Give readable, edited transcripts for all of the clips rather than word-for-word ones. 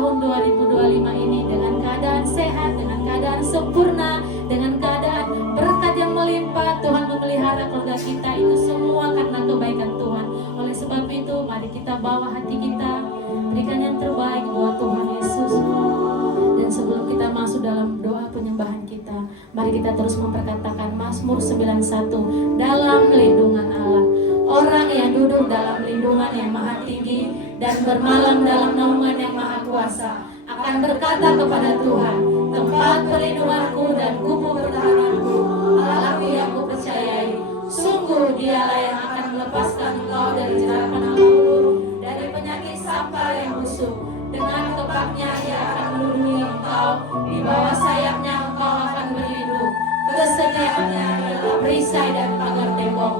tahun 2025 ini dengan keadaan sehat, dengan keadaan sempurna, dengan keadaan berkat yang melimpah. Tuhan memelihara keluarga kita, itu semua karena kebaikan Tuhan. Oleh sebab itu, mari kita bawa hati kita, berikan yang terbaik buat Tuhan Yesus. Dan sebelum kita masuk dalam doa penyembahan kita, mari kita terus memperkatakan Mazmur 91, dalam lindungan Allah. Orang yang duduk dalam lindungan yang maha tinggi dan bermalam dalam naungan yang maha kuasa akan berkata kepada Tuhan, tempat perlindunganku dan kubu pertahananku, Allahku yang kupercayai. Sungguh dialah yang akan melepaskan engkau dari jeratan anggur, dari penyakit sampar yang busuk. Dengan kepaknya ia akan melindungi engkau, di bawah sayapnya engkau akan berlindung. Kesediaannya adalah perisai dan pagar tembok.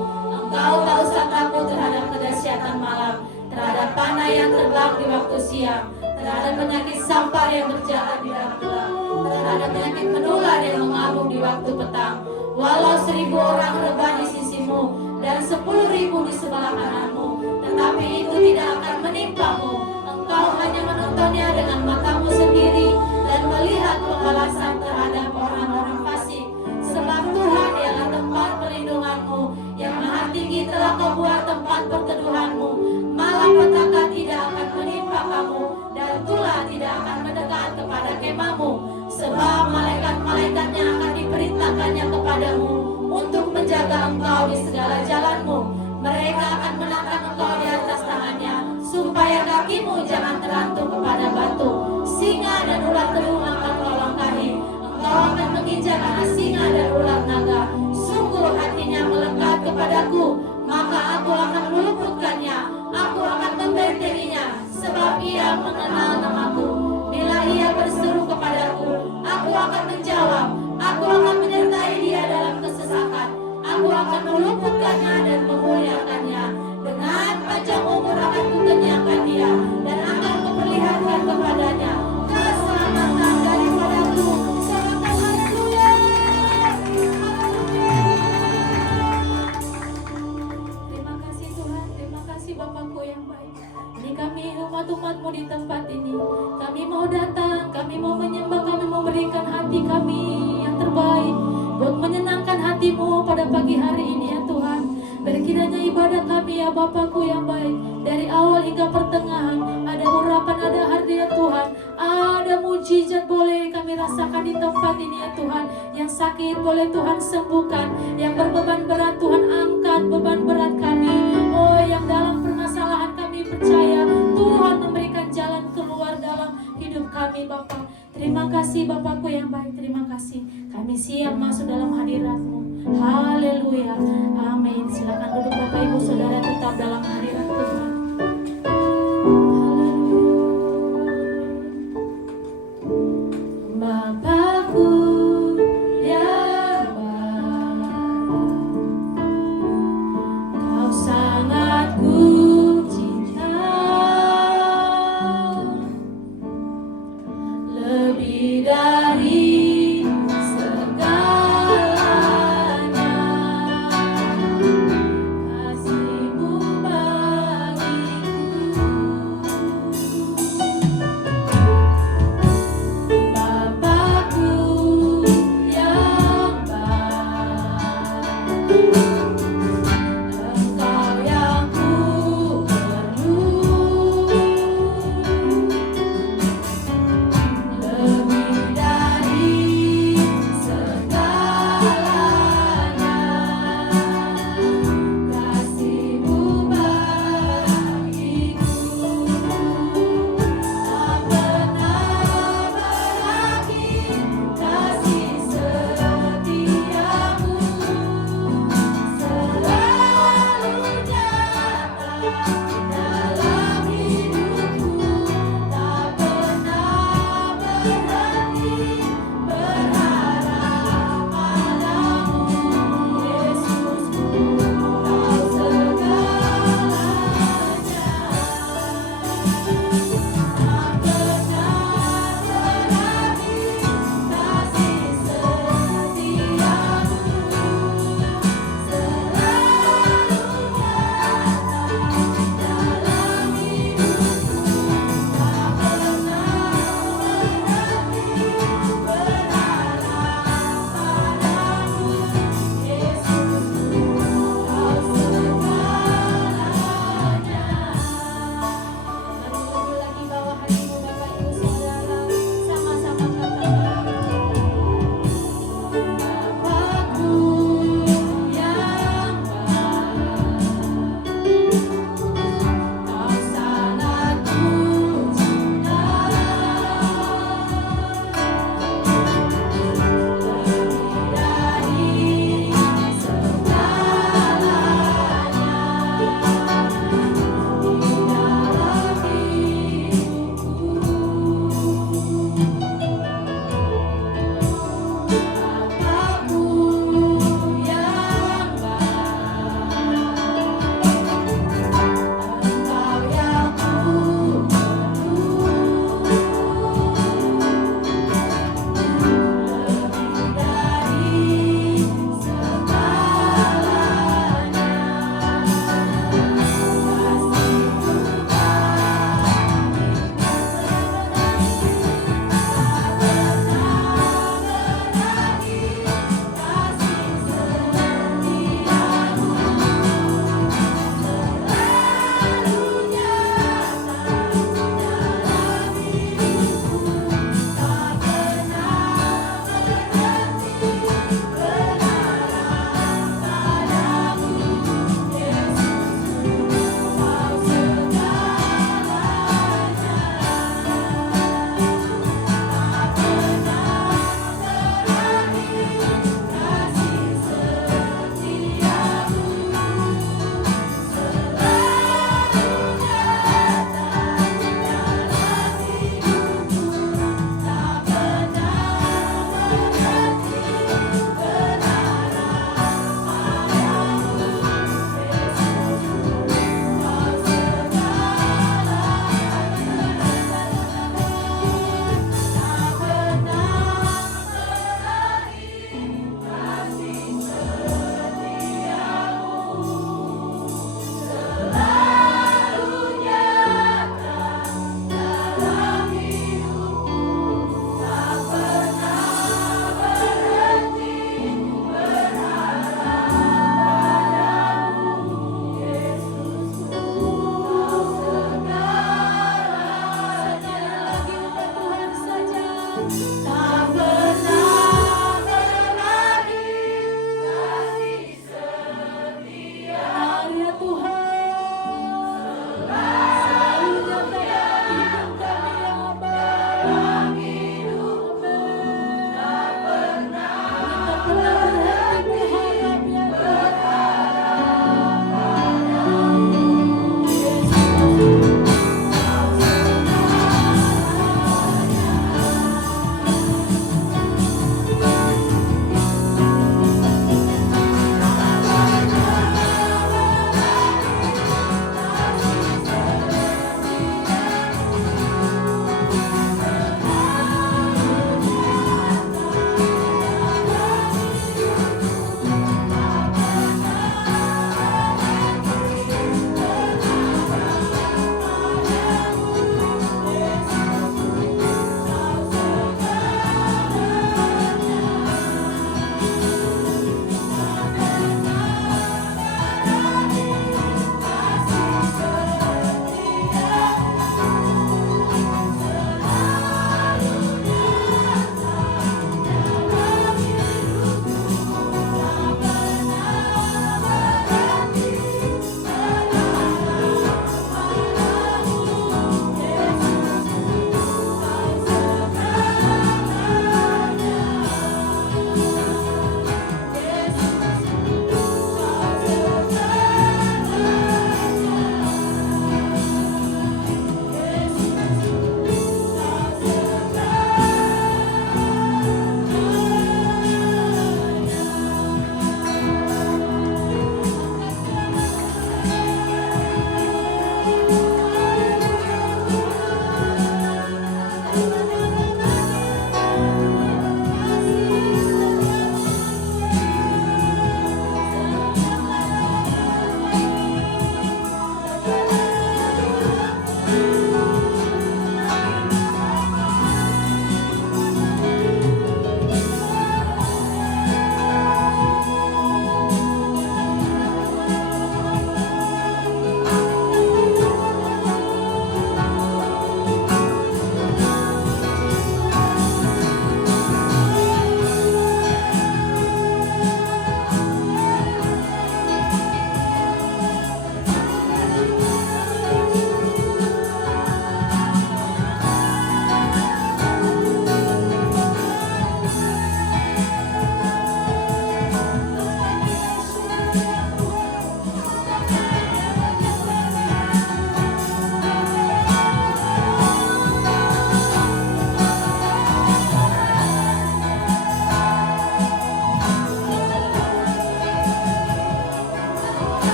Engkau tak usah takut terhadap kedahsyatan malam, terhadap panah yang terbang di waktu siang, terhadap penyakit sampar yang berjalan di dalam gelap, terhadap penyakit menular yang mengamuk di waktu petang. Walau 1000 orang rebah di sisimu dan 10.000 di sebelah kananmu, tetapi itu tidak akan menimpamu. Engkau hanya menontonnya dengan matamu sendiri dan melihat pembalasan terhadap orang-orang fasik. Sebab Tuhan ialah tempat perlindunganmu, yang maha tinggi telah kau buat tempat perteduhanmu. Malapetaka tidak akan menimpa kamu, dan tulah tidak akan mendekat kepada kemahmu. Sebab malaikat-malaikatnya akan diperintahkannya kepadamu untuk menjaga engkau di segala jalanmu. Mereka akan menangkap engkau di atas tangannya, supaya kakimu jangan terantuk kepada batu. Singa dan ular telung akan kau langkahi. Engkau akan menginjak anak singa dan ular naga. Sungguh hatinya melekat kepadaku, maka aku akan meluputkannya. Aku akan membentenginya, sebab ia mengenal namaku. Bila ia berseru kepadaku, aku akan menjawab. Aku akan menyertai dia dalam kesesakan. Aku akan meluputkannya dan memuliakannya. Dengan panjang umur akan kukenyangkan dia, dan akan kuperlihatkan kepadanya keselamatan daripadaku. Selamat haleluya. Terima kasih Tuhan, terima kasih Bapakku yang baik. Ini kami umat-umatmu di tempat ini. Kami mau datang, kami mau menyembah, kami mau berikan hati kami yang terbaik buat menyenangkan hatimu pada pagi hari ini ya Tuhan. Berkiranya ibadah kami ya Bapakku yang baik, dari awal hingga pertengahan, ada urapan, ada hadirat Tuhan, ada mujizat boleh kami rasakan di tempat ini ya Tuhan. Yang sakit boleh Tuhan sembuhkan, yang berbeban berat Tuhan angkat beban berat kami. Oh, yang dalam permasalahan kami percaya Tuhan memberikan jalan keluar dalam hidup kami Bapak. Terima kasih Bapakku yang baik, terima kasih. Kami siap masuk dalam hadirat-Mu. Haleluya, amin. Silakan duduk Bapak Ibu Saudara, tetap dalam hadirat Tuhan. Bapakku yang baik, Kau sangat ku cinta, lebih dari lebih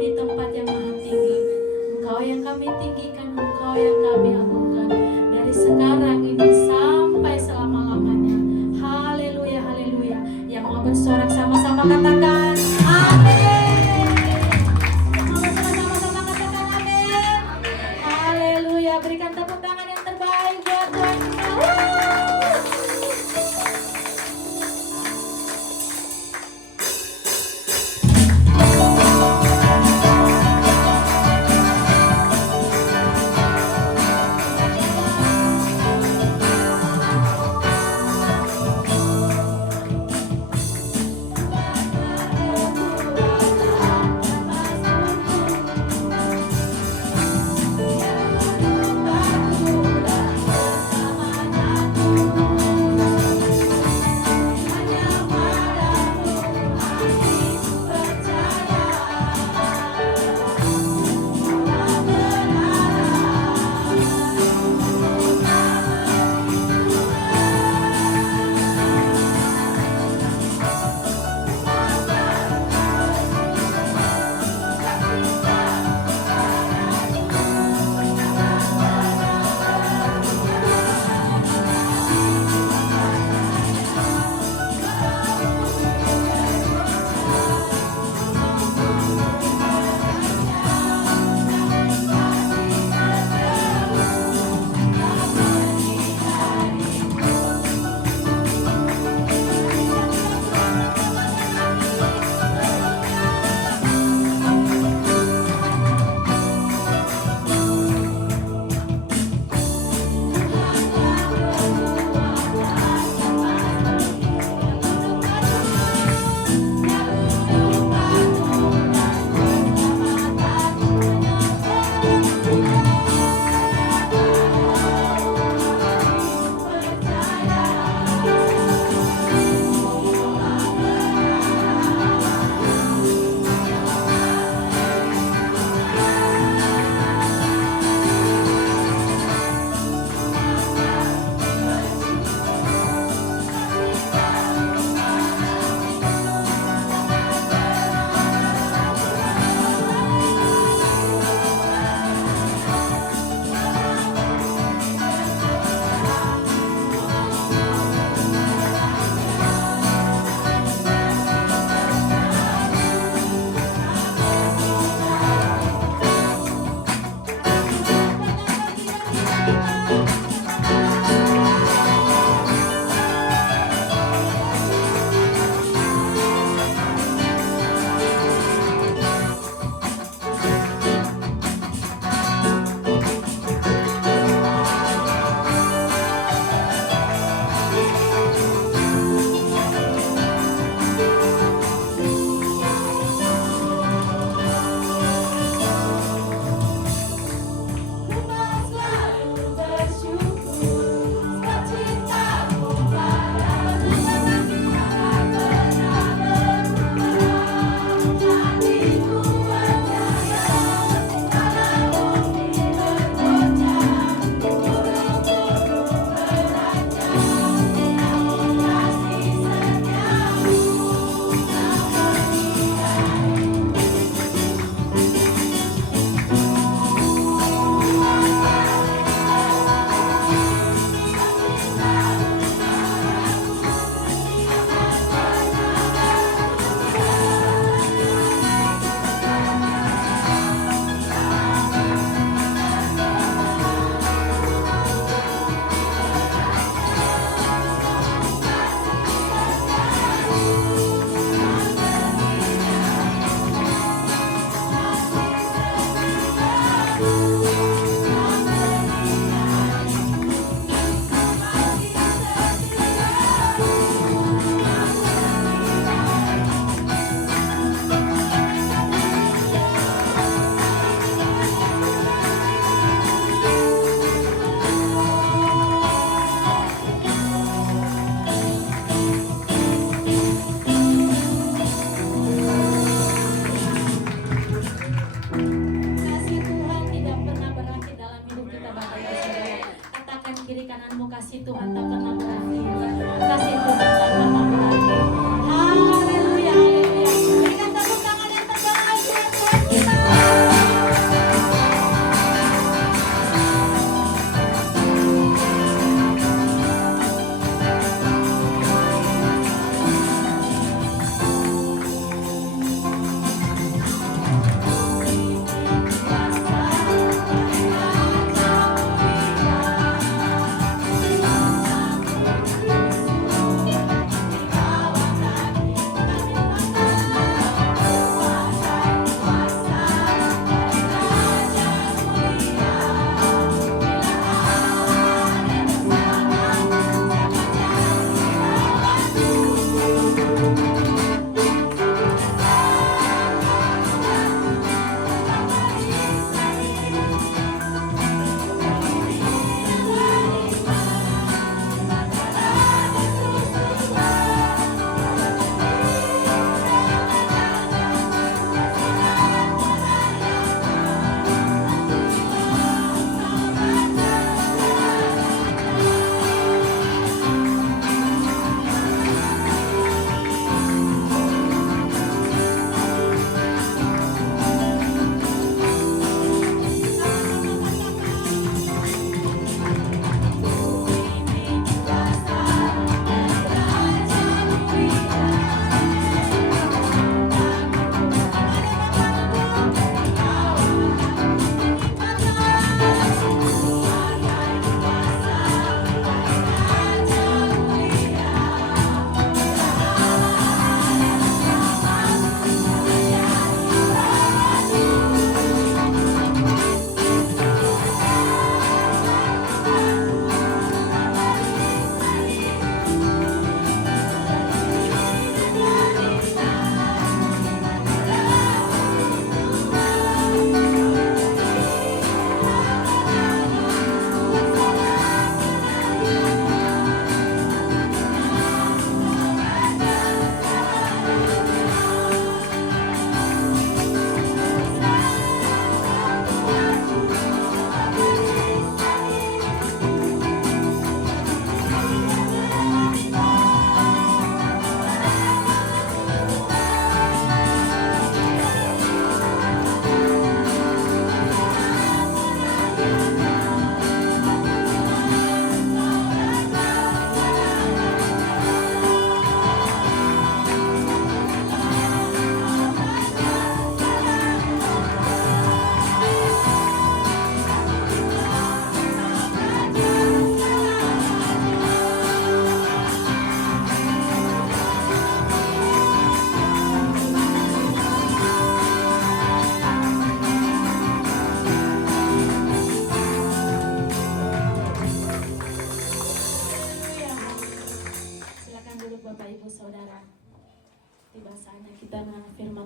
di tempat yang maha tinggi. Engkau yang kami tinggikan, Engkau yang kami agungkan dari sekarang ini sampai selama-lamanya. Haleluya, haleluya. Yang mau bersorak sama-sama katakan amin. Yang mau bersorak sama-sama katakan amin. Haleluya. Berikan tepuk tangan yang terbaik buat Tuhan kita. kasih Tuhan tak pernah berakhir. Kasih Tuhan tak pernah berakhir. Haleluya, haleluya. Berikan tepuk tangan yang terbaik buat Tuhan kita.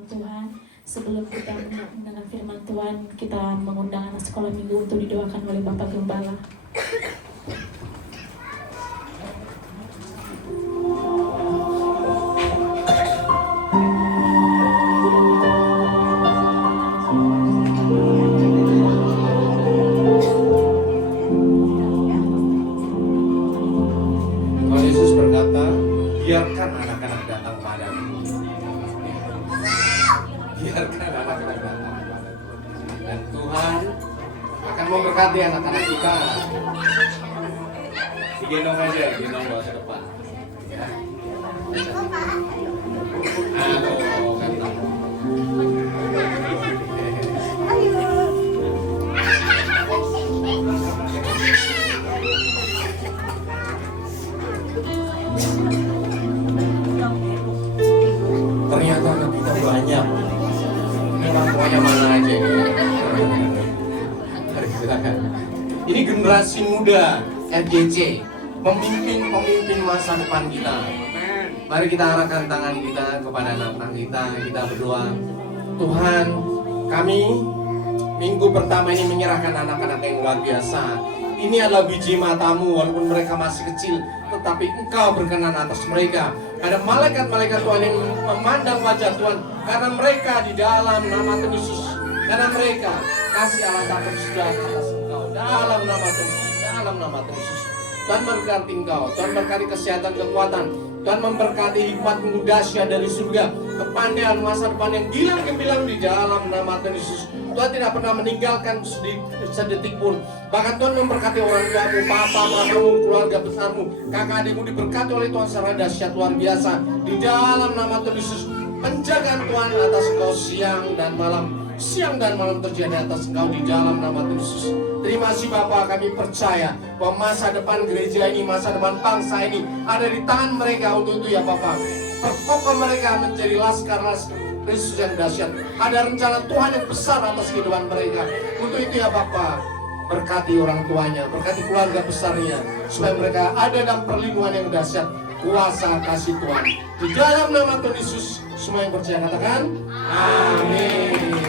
Tuhan. Sebelum kita mendengar firman Tuhan, kita mengundang anak sekolah minggu untuk didoakan oleh Bapak Gembala. Yesus berkata, biarkan anak-anak datang padaku. Biarkan anak-anak datang padaku. Dan Tuhan akan memberkati anak-anak kita. Digendong aja, gendong bawa ke depan. Ya. Aduh, kata. Ternyata anak kita banyak. Ini orang tuanya mana aja ini? Silakan. Ini generasi muda RJC, pemimpin masa depan kita. Mari kita arahkan tangan kita kepada anak-anak kita berdoa. Tuhan, kami minggu pertama ini menyerahkan anak-anak yang luar biasa. Ini adalah biji matamu, walaupun mereka masih kecil, tetapi Engkau berkenan atas mereka. Ada malaikat-malaikat Tuhan yang memandang wajah Tuhan, karena mereka di dalam nama Tuhan Yesus. Karena mereka kasih Allah takut sudah atas Engkau, dalam nama Tuhan Yesus, dalam nama Tuhan Yesus. Tuhan berkati Engkau, Tuhan berkati kesehatan, kekuatan, Tuhan memberkati hikmat-Mu dahsyat dari surga, kepandaian masa depan yang gilang gemilang di dalam nama Tuhan Yesus. Tuhan tidak pernah meninggalkan sedetik pun. Bahkan Tuhan memberkati orang tuamu, papa, mamamu, keluarga besarmu, kakak adikmu diberkati oleh Tuhan secara dahsyat luar biasa. Di dalam nama Tuhan Yesus, penjagaan Tuhan atas engkau siang dan malam terjadi atas engkau di dalam nama Tuhan Yesus. Terima kasih Bapa, kami percaya bahwa masa depan gereja ini, masa depan bangsa ini ada di tangan mereka. Untuk itu ya Bapa, perkokoh mereka menjadi laskar-laskar Kristus yang dahsyat. Ada rencana Tuhan yang besar atas kehidupan mereka. Untuk itu ya Bapa, berkati orang tuanya, berkati keluarga besarnya, supaya mereka ada dalam perlindungan yang dahsyat, kuasa kasih Tuhan. Di dalam nama Tuhan Yesus, semua yang percaya katakan amin.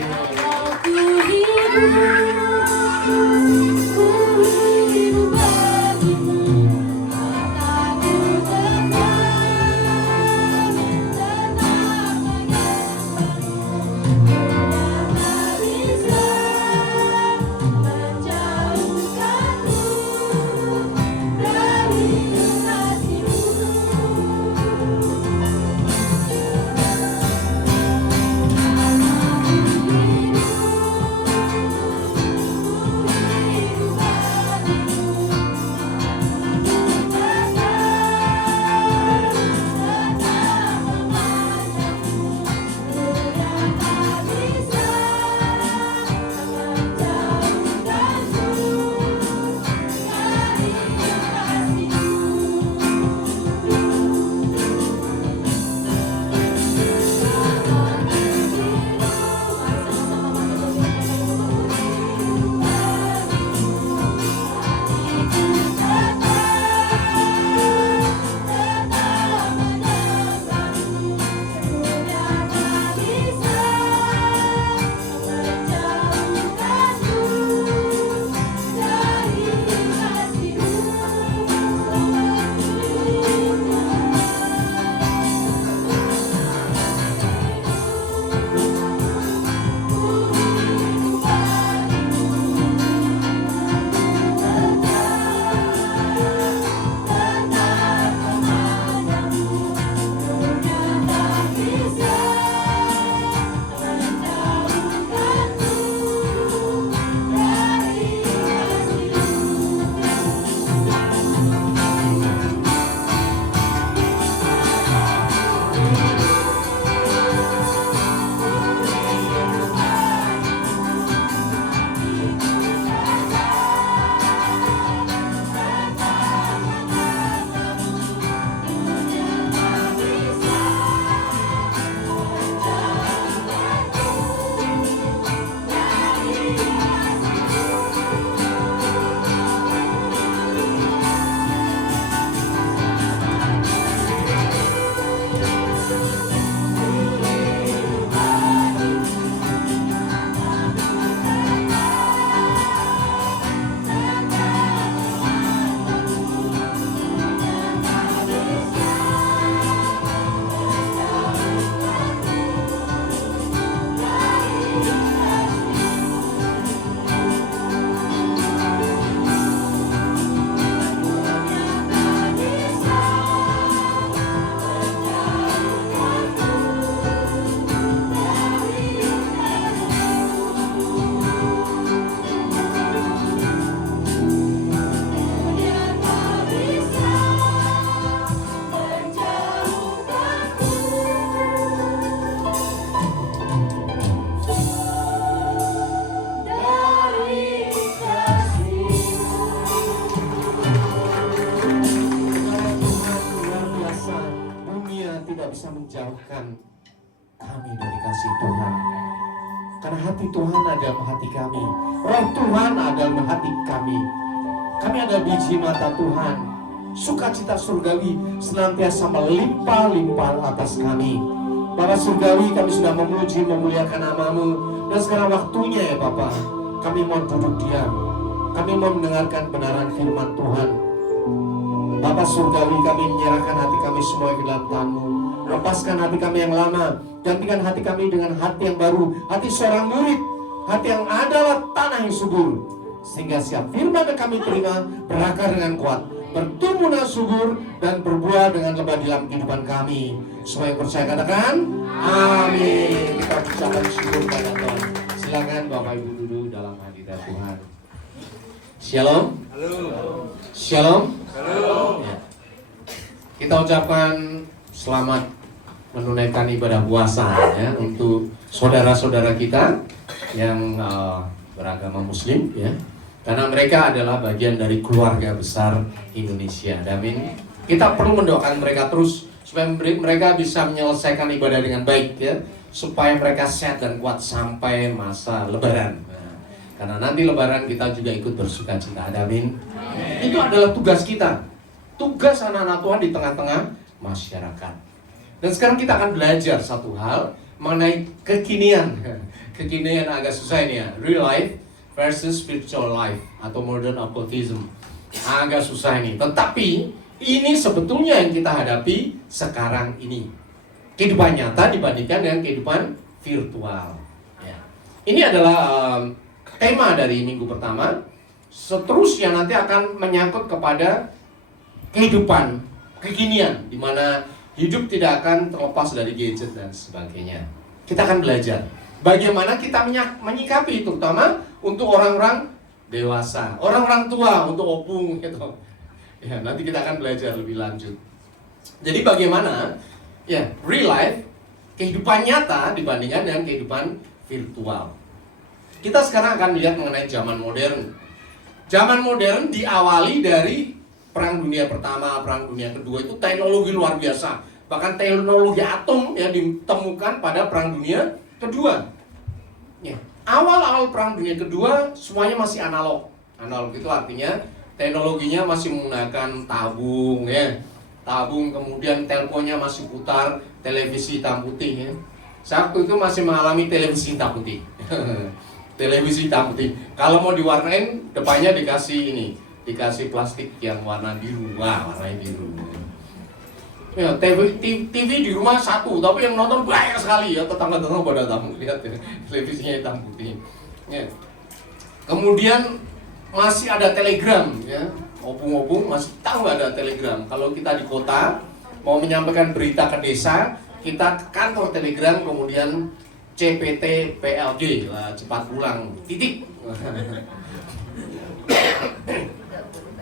Tuhan ada dalam hati kami. Roh Tuhan ada dalam hati kami. Kami ada biji mata Tuhan. Sukacita surgawi senantiasa melimpah-limpah atas kami. Bapa surgawi, kami sudah memuji, memuliakan nama-Mu. Dan sekarang waktunya ya Bapa, kami mau duduk diam. Kami mau mendengarkan kebenaran firman Tuhan. Bapa surgawi, kami menyerahkan hati kami semua ke dalam tangan-Mu. Lepaskan hati kami yang lama, gantikan hati kami dengan hati yang baru, hati seorang murid, hati yang adalah tanah yang subur, sehingga setiap firman yang kami terima berakar dengan kuat, bertumbuh dengan subur, dan berbuah dengan lebat dalam kehidupan kami. Semua yang percaya katakan amin. Kita ucapkan syukur pada Tuhan. Silakan Bapak Ibu duduk dalam hadirat Tuhan. Shalom. Halo. Shalom. Halo. Ya. Kita ucapkan selamat menunaikan ibadah puasa ya untuk saudara-saudara kita yang beragama Muslim ya, karena mereka adalah bagian dari keluarga besar Indonesia. Amin. Kita perlu mendoakan mereka terus supaya mereka bisa menyelesaikan ibadah dengan baik ya, supaya mereka sehat dan kuat sampai masa Lebaran. Nah, karena nanti Lebaran kita juga ikut bersukacita. Amin. Itu adalah tugas kita, tugas anak-anak Tuhan di tengah-tengah masyarakat. Dan sekarang kita akan belajar satu hal mengenai kekinian. Kekinian agak susah ini ya, real life versus spiritual life atau modern occultism. Agak susah ini, tetapi ini sebetulnya yang kita hadapi sekarang ini. Kehidupan nyata dibandingkan dengan kehidupan virtual ya. Ini adalah tema dari minggu pertama. Seterusnya nanti akan menyangkut kepada kehidupan kekinian, di mana hidup tidak akan terlepas dari gadget dan sebagainya. Kita akan belajar bagaimana kita menyikapi, terutama untuk orang-orang dewasa, orang-orang tua, untuk opung gitu. Ya, nanti kita akan belajar lebih lanjut. Jadi bagaimana ya real life, kehidupan nyata dibandingkan dengan kehidupan virtual. Kita sekarang akan melihat mengenai zaman modern. Zaman modern diawali dari Perang Dunia Pertama, Perang Dunia Kedua, itu teknologi luar biasa. Bahkan teknologi atom yang ditemukan pada Perang Dunia Kedua. Ya, awal-awal Perang Dunia Kedua semuanya masih analog. Analog itu artinya teknologinya masih menggunakan tabung ya. Tabung, kemudian teleponnya masih putar, televisi hitam putih ya. Waktu itu masih mengalami televisi hitam putih. Televisi hitam putih. Kalau mau diwarnain, depannya dikasih ini, dikasih plastik yang warna biru. Wah, warnanya biru. Ya, TV di rumah satu, tapi yang nonton banyak sekali ya, tetangga-tetangga pada tamu lihat ya, televisinya hitam putih. Ya. Kemudian masih ada telegram ya, opung-opung masih tahu ada telegram. Kalau kita di kota mau menyampaikan berita ke desa, kita ke kantor telegram, kemudian CPT PLG, cepat pulang, titik.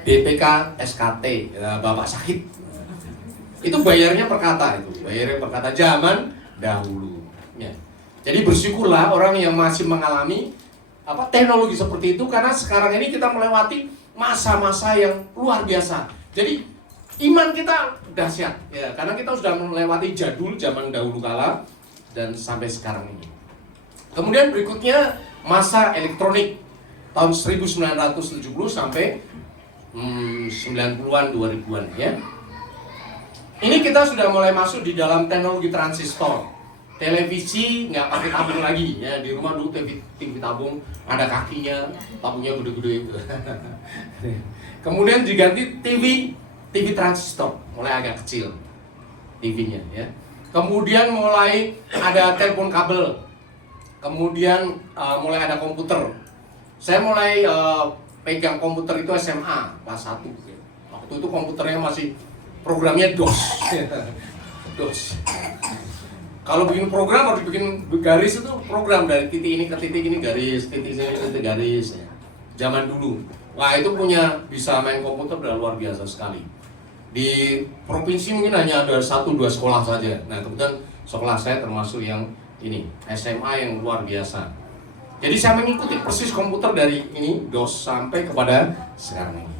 BPK SKT, Bapak sakit. Itu bayarnya per kata, itu bayarnya per kata zaman dahulu ya. Jadi bersyukurlah orang yang masih mengalami teknologi seperti itu, karena sekarang ini kita melewati masa-masa yang luar biasa. Jadi iman kita dahsyat ya, karena kita sudah melewati jadul zaman dahulu kala dan sampai sekarang ini. Kemudian berikutnya masa elektronik tahun 1970 sampai 90-an 2000-an ya. Ini kita sudah mulai masuk di dalam teknologi transistor. Televisi nggak pakai tabung lagi ya. Di rumah dulu TV tabung ada kakinya, tabungnya gede-gede. Kemudian diganti TV transistor, mulai agak kecil TV-nya ya. Kemudian mulai ada telepon kabel. Kemudian mulai ada komputer. Saya mulai pegang komputer itu SMA kelas 1 ya. Waktu itu komputernya masih programnya DOS. DOS. Kalau bikin program harus bikin garis, itu program dari titik ini ke titik ini garis, titik sini ke titik garis ya. Zaman dulu. Wah, itu bisa main komputer udah luar biasa sekali. Di provinsi mungkin hanya ada 1-2 sekolah saja. Nah, kebetulan sekolah saya termasuk yang ini, SMA yang luar biasa. Jadi saya mengikuti persis komputer dari ini DOS sampai kepada sekarang ini.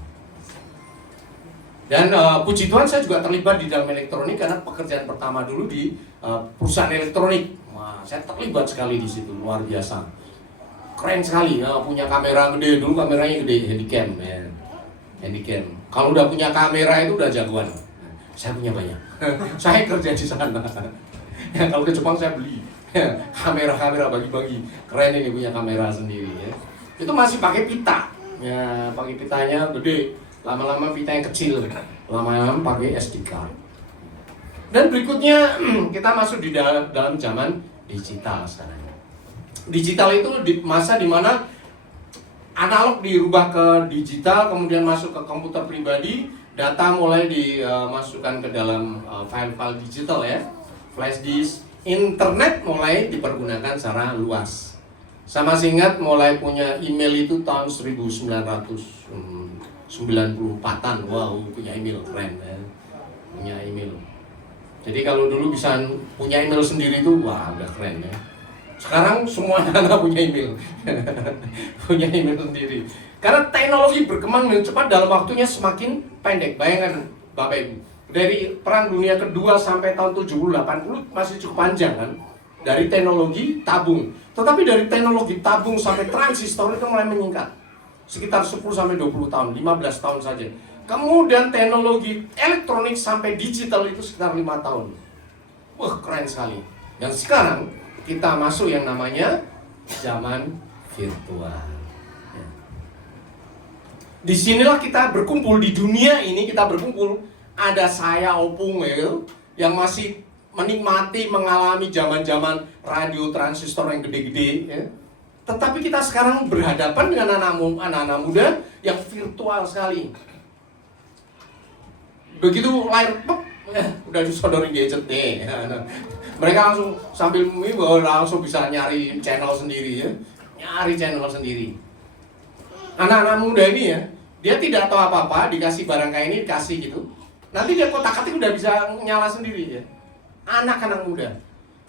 Dan puji Tuhan saya juga terlibat di dalam elektronik, karena pekerjaan pertama dulu di perusahaan elektronik. Wah, saya terlibat sekali di situ, luar biasa. keren sekali, ya, punya kamera gede, dulu kameranya gede, handycam ya. Handycam. Kalau udah punya kamera itu udah jagoan. Saya punya banyak. Saya kerja di sana. Ya, kalau ke Jepang saya beli kamera bagi-bagi. Keren ini punya kamera sendiri ya. Itu masih pakai pita. Ya, pakai pitanya gede. Lama-lama pitanya kecil. Lama-lama pakai SD card. Dan berikutnya kita masuk di dalam zaman digital sekarang. Digital itu di masa dimana analog dirubah ke digital, kemudian masuk ke komputer pribadi, data mulai dimasukkan ke dalam file-file digital ya, flash disk, internet mulai dipergunakan secara luas. Sama singkat mulai punya email itu tahun 1994-an, wow punya email keren ya, punya email. Jadi kalau dulu bisa punya email sendiri itu wah udah keren ya. Sekarang semua anak punya email, punya email sendiri. Karena teknologi berkembang dengan cepat dalam waktunya semakin pendek. Bayangkan Bapak Ibu, dari Perang Dunia Kedua sampai tahun 70-80 masih cukup panjang kan? Dari teknologi tabung. Tetapi dari teknologi tabung sampai transistor itu mulai meningkat. Sekitar 10-20 tahun, 15 tahun saja. Kemudian teknologi elektronik sampai digital itu sekitar 5 tahun. Wah keren sekali. Dan sekarang kita masuk yang namanya zaman virtual. Disinilah kita berkumpul di dunia ini, kita berkumpul. Ada saya Opung yang masih menikmati mengalami zaman-zaman radio transistor yang gede-gede. Ya. Tetapi kita sekarang berhadapan dengan anak-anak muda yang virtual sekali. Begitu lahir, udah disodorin gadget nih. Mereka langsung sambil langsung bisa nyari channel sendiri ya, nyari channel sendiri. Anak-anak muda ini ya, dia tidak tahu apa-apa, dikasih barang kayak ini, dikasih gitu. Nanti dia kotak-katik udah bisa nyala sendiri ya. Anak-anak muda.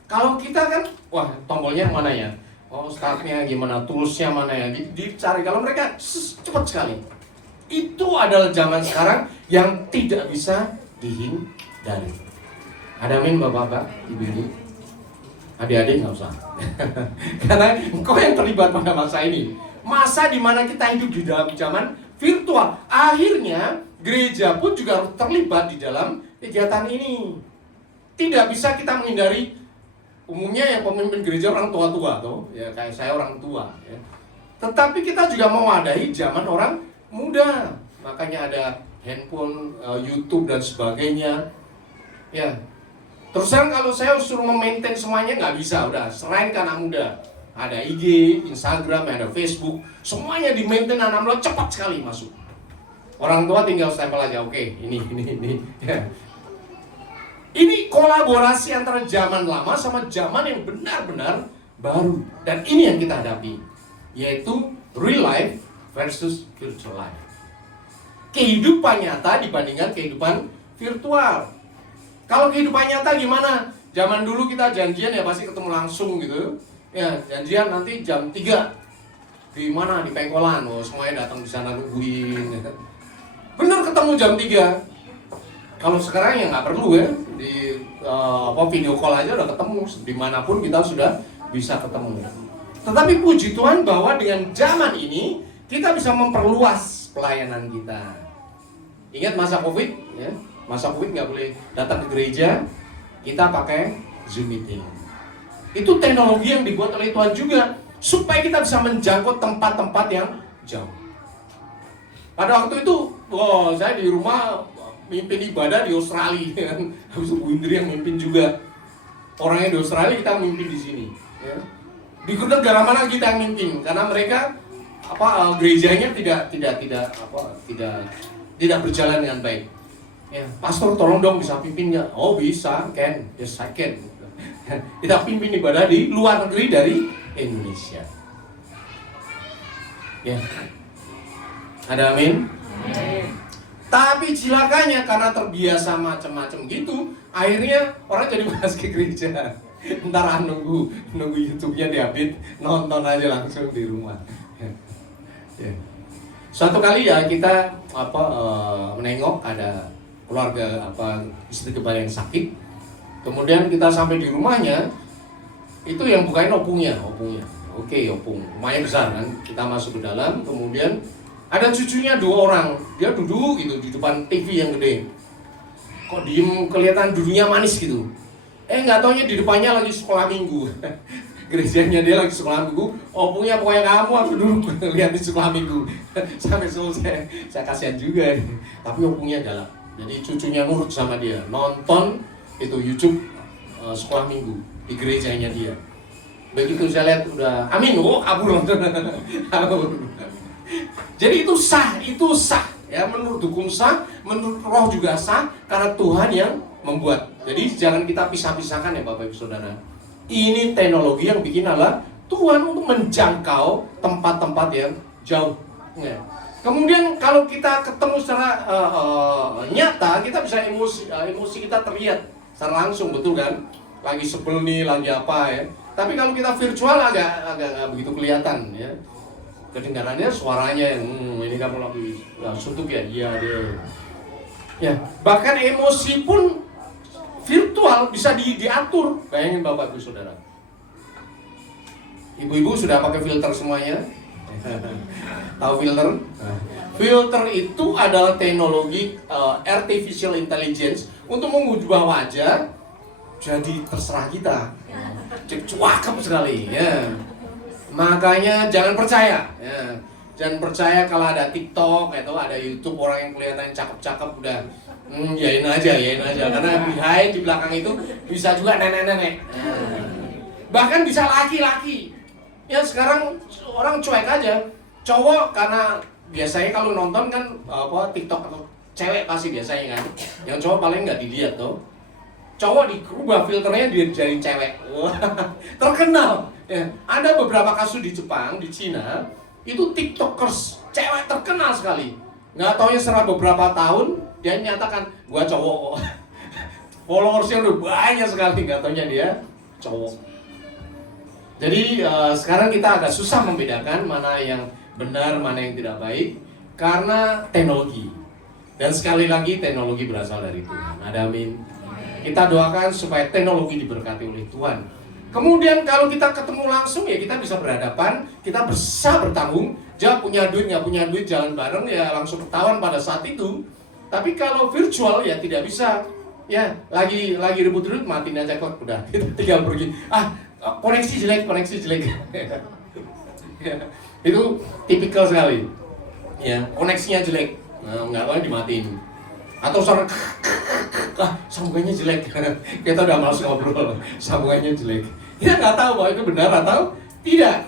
Kalau kita kan, wah tombolnya mana ya? Oh startnya gimana, toolsnya mana ya? Dicari. Kalau mereka cepat sekali. Itu adalah zaman sekarang yang tidak bisa dihindari. Ada amin bapak-bapak, ibu-ibu, adik-adik nggak usah. Karena engkau yang terlibat pada masa ini. Masa dimana kita hidup di dalam zaman virtual. Akhirnya gereja pun juga terlibat di dalam kegiatan ini. Tidak bisa kita menghindari. Umumnya yang pemimpin gereja orang tua-tua tuh, ya kayak saya orang tua. Ya. Tetapi kita juga mewadahi zaman orang muda. Makanya ada handphone, YouTube dan sebagainya. Ya. Terus terang kalau saya suruh memaintain semuanya nggak bisa, udah serahin ke anak muda. Ada IG, Instagram, ada Facebook, semuanya di-maintain anak muda cepat sekali masuk. Orang tua tinggal stempel aja, oke, ini. Ya. Ini kolaborasi antara zaman lama sama zaman yang benar-benar baru. Dan ini yang kita hadapi, yaitu real life versus virtual life. Kehidupan nyata dibandingkan kehidupan virtual. Kalau kehidupan nyata gimana? Zaman dulu kita janjian ya pasti ketemu langsung gitu. Ya, janjian nanti jam 3. Di mana? Di Pengkolan. Oh, semuanya datang di sana nungguin. Bener ketemu jam 3. Kalau sekarang ya nggak perlu ya. Di video call aja udah ketemu. Dimanapun kita sudah bisa ketemu. Tetapi puji Tuhan bahwa dengan zaman ini kita bisa memperluas pelayanan kita. Ingat masa Covid ya? Masa Covid nggak boleh datang ke gereja, kita pakai Zoom meeting. Itu teknologi yang dibuat oleh Tuhan juga supaya kita bisa menjangkau tempat-tempat yang jauh. Pada waktu itu, saya di rumah mimpin ibadah di Australia, habis itu Bu Indri yang mimpin juga. Orangnya di Australia, kita mimpin di sini. Ya. Di negara mana kita yang mimpin? Karena mereka gerejanya tidak berjalan dengan baik. Ya, pastor tolong dong bisa pimpin nggak? Oh bisa, can, yes I can. Kita pimpin ibadah di luar negeri dari Indonesia. Ya, ada amin? Amin. Tapi cilakanya karena terbiasa macam-macam gitu, akhirnya orang jadi malas ke gereja. Ntar nunggu YouTube-nya diupdate, nonton aja langsung di rumah. Ya. Suatu kali ya kita menengok ada keluarga istri kepala yang sakit, kemudian kita sampai di rumahnya, itu yang bukain opungnya, Oke, opung, lumayan besar kan. Kita masuk ke dalam, kemudian ada cucunya 2 orang. Dia duduk gitu di depan TV yang gede. Kok diem, kelihatan duduknya manis gitu. Nggak taunya di depannya lagi sekolah minggu. Gerejanya dia lagi sekolah minggu. Opungnya pokoknya kamu harus duduk lihat di sekolah minggu. Sampai selesai, saya kasihan juga. Tapi opungnya galak. Jadi cucunya nurut sama dia, nonton itu YouTube sekolah minggu di gerejanya dia. Begitu saya lihat udah amin, kabur. Jadi itu sah ya, menurut hukum sah, menurut roh juga sah karena Tuhan yang membuat. Jadi jangan kita pisah-pisahkan ya Bapak Ibu Saudara. Ini teknologi yang bikin adalah Tuhan untuk menjangkau tempat-tempat yang jauh. Ya. Kemudian kalau kita ketemu secara nyata, kita bisa emosi kita terlihat secara langsung, betul kan? Lagi sebel nih, lagi apa ya. Tapi kalau kita virtual agak nggak begitu kelihatan ya. Kedengarannya suaranya ini kamu lagi suntuk ya, iya deh. Ya, bahkan emosi pun virtual bisa diatur. Bayangin Bapak Ibu Saudara. Ibu-ibu sudah pakai filter semuanya? Tahu filter? Filter itu adalah teknologi artificial intelligence untuk mengubah wajah jadi terserah kita. Cakep sekali ya. Makanya jangan percaya ya. Jangan percaya kalau ada TikTok atau ada YouTube orang yang kelihatan cakep-cakep udah yain aja karena behind di belakang itu bisa juga nenek-nenek. Bahkan bisa laki-laki. Ya sekarang orang cuek aja. Cowok karena biasanya kalau nonton kan TikTok atau cewek pasti biasanya kan. Yang cowok paling nggak dilihat tuh. Cowok diubah filternya dia jadi cewek. Terkenal. Ya, ada beberapa kasus di Jepang, di Cina, itu TikTokers, cewek terkenal sekali. Nggak taunya setelah beberapa tahun, dia nyatakan, gua cowok. Followersnya udah banyak sekali, nggak taunya dia cowok. Jadi sekarang kita agak susah membedakan mana yang benar, mana yang tidak baik, karena teknologi. Dan sekali lagi teknologi berasal dari Tuhan. Ada amin. Kita doakan supaya teknologi diberkati oleh Tuhan. Kemudian kalau kita ketemu langsung ya kita bisa berhadapan, kita bisa bertanggung jawab, punya duit nggak punya duit jalan bareng ya langsung ketahuan pada saat itu. Tapi kalau virtual ya tidak bisa, ya lagi ribut-ribut matiin aja kok udah tinggal pergi. Koneksi jelek. Itu tipikal sekali. Ya koneksinya jelek, nggak tahu dimatiin. Atau suara sambungannya jelek, kita udah malas ngobrol, sambungannya jelek. Kita nggak tahu bahwa itu benar atau tidak.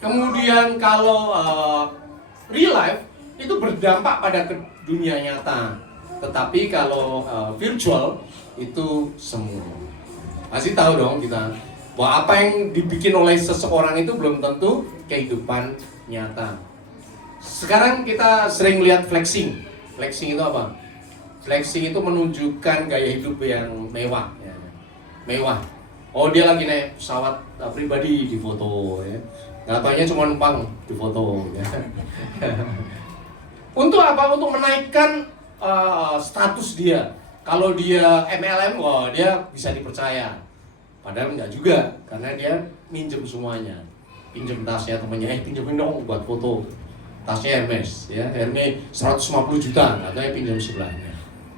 Kemudian kalau real life itu berdampak pada dunia nyata, tetapi kalau virtual itu semu. Pasti tahu dong kita bahwa apa yang dibikin oleh seseorang itu belum tentu kehidupan nyata. Sekarang kita sering melihat flexing. Flexing itu apa? Flexing itu menunjukkan gaya hidup yang mewah, ya. Mewah. Oh dia lagi naik pesawat pribadi di foto, ya. Nggak taunya cuma numpang di foto, ya. Untuk apa? Untuk menaikkan status dia. Kalau dia MLM, wah dia bisa dipercaya. Padahal nggak juga, karena dia minjem semuanya. Pinjem tasnya temennya, pinjemin dong buat foto. Tasnya Hermes, ya. Hermes 150 juta, katanya pinjam sebelahnya.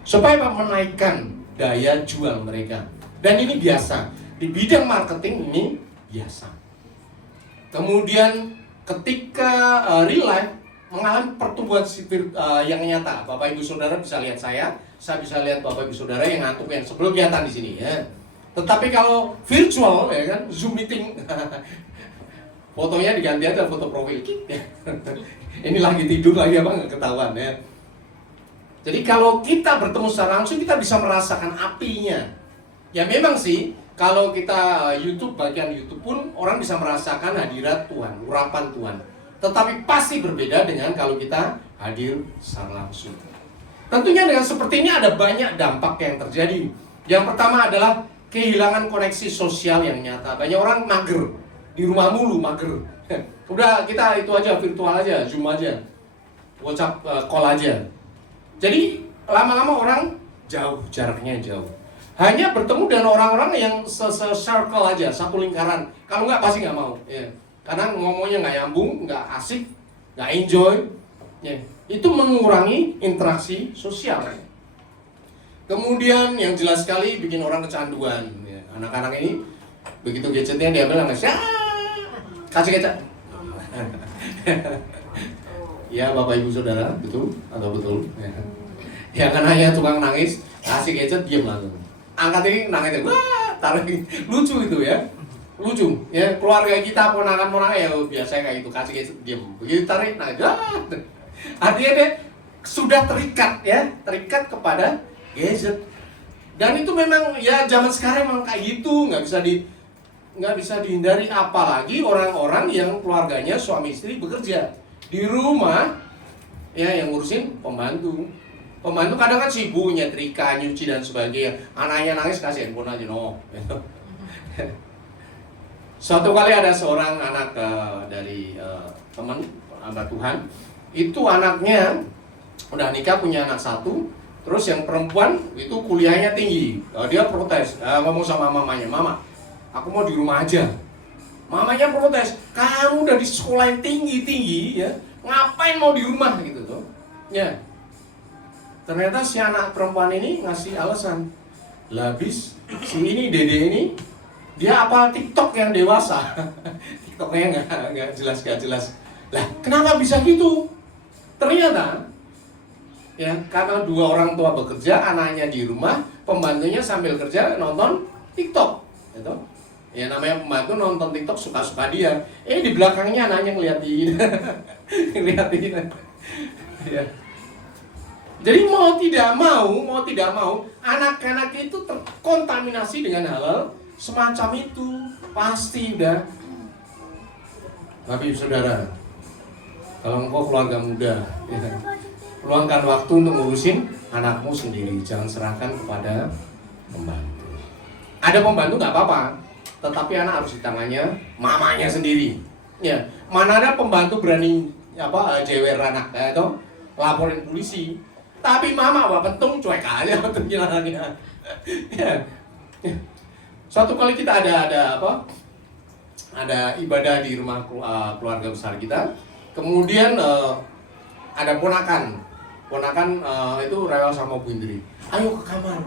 Supaya menaikkan daya jual mereka. Dan ini biasa. Di bidang marketing ini biasa. Kemudian ketika real life mengalami pertumbuhan yang nyata, Bapak Ibu Saudara bisa lihat saya bisa lihat Bapak Ibu Saudara yang ngantuk yang sebelum kelihatan di sini ya. Tetapi kalau virtual ya kan, Zoom meeting, fotonya diganti aja foto profil. Ini lagi tidur lagi apa nggak ketahuan ya. Jadi kalau kita bertemu secara langsung kita bisa merasakan apinya. Ya memang sih kalau kita YouTube, bagian YouTube pun orang bisa merasakan hadirat Tuhan, urapan Tuhan. Tetapi pasti berbeda dengan kalau kita hadir secara langsung. Tentunya dengan seperti ini ada banyak dampak yang terjadi. Yang pertama adalah kehilangan koneksi sosial yang nyata. Banyak orang mager, di rumah mulu mager. Udah kita itu aja, virtual aja, Zoom aja, WhatsApp call aja. Jadi lama-lama orang jauh, jaraknya jauh. Hanya bertemu dengan orang-orang yang se-circle aja, satu lingkaran. Kalau nggak pasti nggak mau. Ya. Karena ngomongnya nggak nyambung, nggak asik, nggak enjoy, ya. Itu mengurangi interaksi sosial. Kemudian yang jelas sekali bikin orang kecanduan. Ya. Anak-anak ini begitu gadgetnya diambil nangis, kasih gadget. Ya Bapak Ibu Saudara, betul atau betul? Ya. Yang anaknya tukang nangis, kasih gadget diam langsung. Angkat ini nangis, wah, tarik, lucu itu ya, lucu. Ya keluarga kita ponakan-ponakan ya biasa kayak itu, kasih gadget diam. Begitu tarik, nangis, wah. Artinya dia sudah terikat ya, terikat kepada gadget. Dan itu memang ya zaman sekarang memang kayak gitu, nggak bisa dihindari, apalagi orang-orang yang keluarganya suami istri bekerja di rumah ya, yang ngurusin pembantu kadang kan sibuk nyetrika, nyuci dan sebagainya, anaknya nangis kasih handphone aja no. Suatu kali ada seorang anak dari teman hamba Tuhan, itu anaknya udah nikah punya anak satu, terus yang perempuan itu kuliahnya tinggi, dia protes, ngomong sama mamanya, mama aku mau di rumah aja. Mamanya protes, kamu udah di sekolah yang tinggi-tinggi ya, ngapain mau di rumah gitu tuh. Ya. Ternyata si anak perempuan ini ngasih alasan. Labis si ini dede ini dia hafal TikTok yang dewasa. TikToknya nggak jelas. Lah, kenapa bisa gitu? Ternyata ya karena dua orang tua bekerja, anaknya di rumah, pembantunya sambil kerja nonton TikTok, gitu. Ya namanya pembantu nonton TikTok suka-suka dia. Di belakangnya anaknya ngeliatin. Ya. Jadi mau tidak mau anak-anak itu terkontaminasi dengan hal semacam itu, pasti udah. Tapi saudara, kalau engkau keluarga muda, ya, luangkan waktu untuk ngurusin anakmu sendiri, jangan serahkan kepada pembantu. Ada pembantu nggak apa-apa, tetapi anak harus di tangannya mamanya sendiri. Ya, mana ada pembantu berani jewer anak, itu laporin polisi. Tapi mama pentung cuek aja bentuknya anaknya. Ya. Suatu kali kita ada ibadah di rumah keluarga besar kita. Kemudian ada ponakan itu rewel sama Bu Indri. Ayo ke kamar.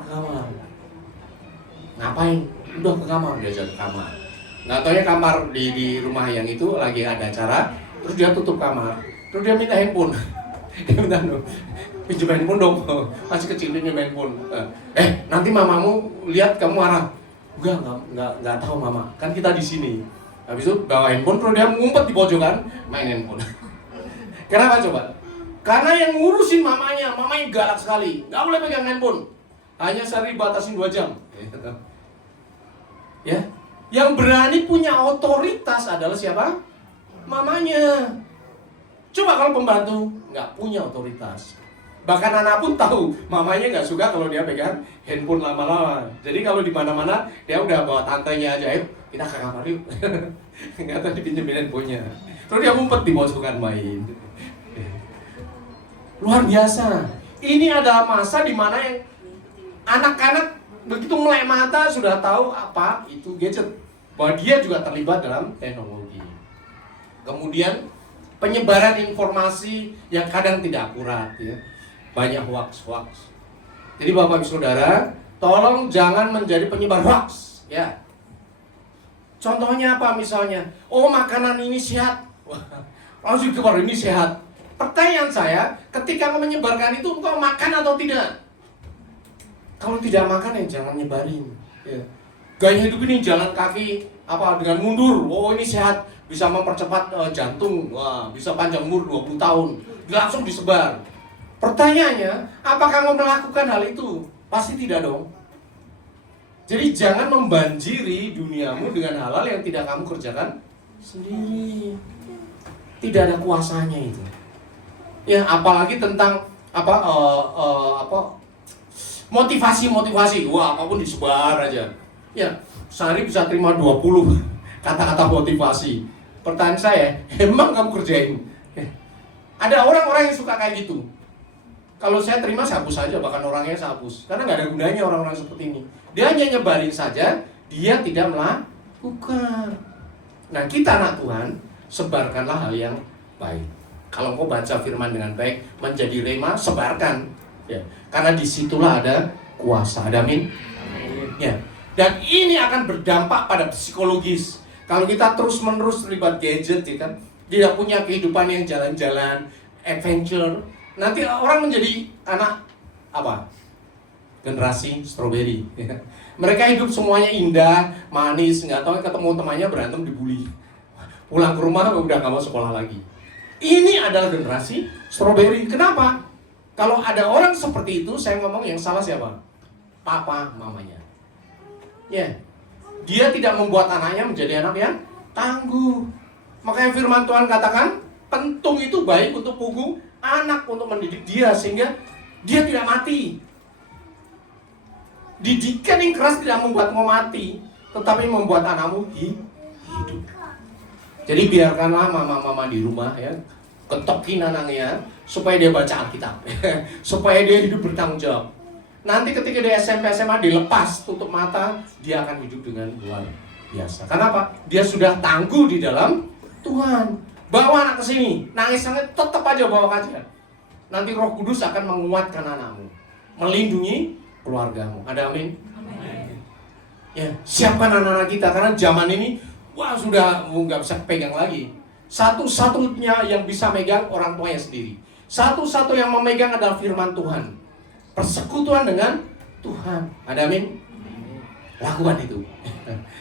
Ngapain? Udah ke kamar, diajak ke kamar. Nggak taunya kamar di rumah yang itu lagi ada acara, terus dia tutup kamar, terus dia minta handphone. Dia minta pinjam handphone dong, masih kecil pinjam handphone. Nanti mamamu lihat kamu marah. Nggak tahu mama, kan kita di sini. Habis itu bawa handphone, terus dia ngumpet di pojokan main handphone. Kenapa coba? Karena yang ngurusin mamanya galak sekali, nggak boleh pegang handphone. Hanya sehari batasin 2 jam. Ya, yang berani punya otoritas adalah siapa? Mamanya. Coba kalau pembantu nggak punya otoritas. Bahkan anak pun tahu mamanya nggak suka kalau dia pegang handphone lama-lama. Jadi kalau di mana-mana dia udah bawa tantenya aja, kita ke kamar yuk. Nggak tahu dipinjemin handphonenya. Terus dia ngumpet di pojokan main. Luar biasa. Ini adalah masa di mana yang anak-anak begitu melek mata sudah tahu apa itu gadget. Bahwa dia juga terlibat dalam teknologi. Kemudian penyebaran informasi yang kadang tidak akurat ya. Banyak hoax. Jadi Bapak Ibu Saudara, tolong jangan menjadi penyebar hoax ya. Contohnya apa misalnya? Makanan ini sehat. Langsung keluar ini sehat. Pertanyaan saya, ketika engkau menyebarkan itu engkau makan atau tidak? Kalau tidak makan ya jangan nyebarin ya. Gaya hidup ini jalan kaki dengan mundur. Ini sehat, bisa mempercepat jantung. Bisa panjang umur 20 tahun. Langsung disebar. Pertanyaannya, apakah kamu melakukan hal itu? Pasti tidak dong. Jadi jangan membanjiri duniamu dengan hal-hal yang tidak kamu kerjakan sendiri. Tidak ada kuasanya itu. Ya, apalagi tentang motivasi. Apapun disebar aja. Ya, sehari bisa terima 20 kata-kata motivasi. Pertanyaan saya, emang kamu kerjain? Ada orang-orang yang suka kayak gitu. Kalau saya terima, saya hapus saja, bahkan orangnya saya hapus. Karena nggak ada gunanya orang-orang seperti ini. Dia hanya nyebarin saja, dia tidak melakukan. Nah, kita anak Tuhan sebarkanlah hal yang baik. Kalau engkau baca firman dengan baik, menjadi rema, sebarkan. Ya, karena disitulah ada kuasa. Ada amin. Ya. Dan ini akan berdampak pada psikologis. Kalau kita terus-menerus terlibat gadget, ya kan, tidak punya kehidupan yang jalan-jalan, adventure, nanti orang menjadi anak apa? Generasi strawberry. Mereka hidup semuanya indah, manis, nggak tahu ketemu temannya berantem dibully. Pulang ke rumah udah nggak mau sekolah lagi. Ini adalah generasi strawberry. Kenapa? Kalau ada orang seperti itu, saya ngomong yang salah siapa? Papa, mamanya. Ya, dia tidak membuat anaknya menjadi anak yang tangguh. Makanya firman Tuhan katakan, pentung itu baik untuk punggung anak, untuk mendidik dia sehingga dia tidak mati. Didikan yang keras tidak membuatmu mati, tetapi membuat anakmu hidup. Jadi biarkanlah mama-mama di rumah ya, ketokin anaknya supaya dia baca Alkitab, supaya dia hidup bertanggung jawab. Nanti ketika dia SMP SMA dilepas tutup mata, dia akan hidup dengan luar biasa. Kenapa? Dia sudah tangguh di dalam Tuhan. Bawa anak ke sini, nangis-nangis tetap aja bawa aja. Nanti Roh Kudus akan menguatkan anakmu, melindungi keluargamu. Ada amin? Ya, siapkan anak-anak kita karena zaman ini wah sudah nggak bisa pegang lagi. Satu-satunya yang bisa megang orang tuanya sendiri. Satu-satu yang memegang adalah firman Tuhan. Persekutuan dengan Tuhan. Ada amin? Lakukan itu.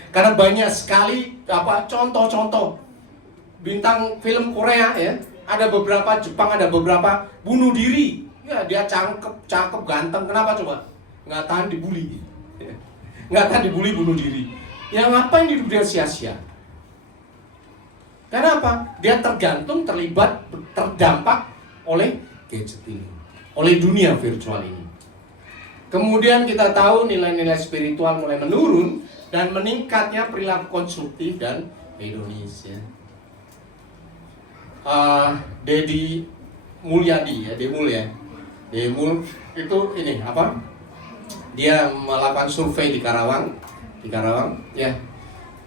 Karena banyak sekali contoh-contoh bintang film Korea ya. Ada beberapa Jepang, ada beberapa bunuh diri. Ya, dia cakep, ganteng. Kenapa coba? Nggak tahan dibully. Nggak tahan dibully, bunuh diri. Ya ngapain hidup dia sia-sia? Karena apa? Dia tergantung, terlibat, terdampak oleh gadget ini, oleh dunia virtual ini. Kemudian kita tahu nilai-nilai spiritual mulai menurun dan meningkatnya perilaku konsumtif dan hedonis ya. Dedi Mulyadi ya, Demul ya. Demul itu ini apa? Dia melakukan survei di Karawang ya.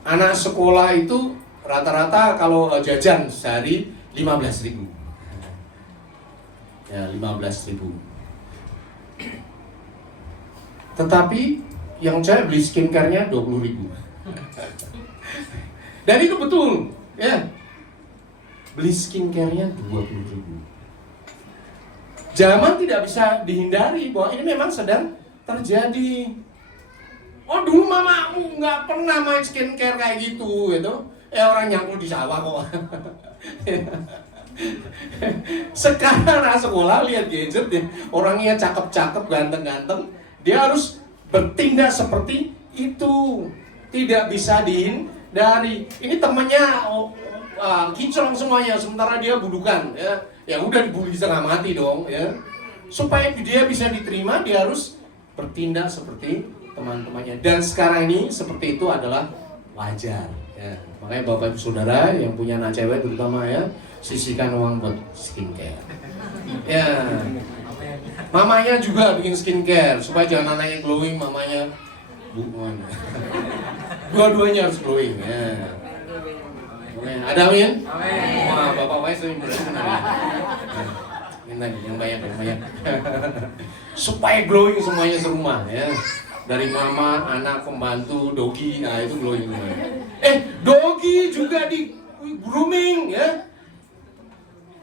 Anak sekolah itu rata-rata kalau jajan sehari 15.000. Ya, 15.000. Tetapi yang saya beli skincare-nya 20.000. Dan itu betul, ya. Beli skincare-nya 20.000. Zaman tidak bisa dihindari bahwa ini memang sedang terjadi. Oh dulu mamamu nggak pernah main skincare kayak gitu, orang nyangkul di sawah kok. Sekarang anak sekolah lihat gadget ya, orangnya cakep-cakep, ganteng-ganteng, dia harus bertindak seperti itu, tidak bisa dihindari. Ini temennya kinclong semuanya, sementara dia budukan, ya udah dibully setengah mati dong, ya. Supaya dia bisa diterima, dia harus bertindak seperti teman-temannya. Dan sekarang ini seperti itu adalah wajar. Ya. Makanya Bapak Ibu Saudara yang punya anak cewek terutama ya, sisihkan uang buat skincare. Ya. Mamanya juga bikin skincare supaya jangan anaknya glowing, mamanya bukan. Dua-duanya harus glowing. Ya. Oke, ada amin? Amin. Wah, Bapak sering berhasil. Minta yang banyak. Supaya glowing semuanya serumah ya. Dari mama, anak, pembantu, dogi, nah itu glowing semuanya. Dogi juga di grooming ya.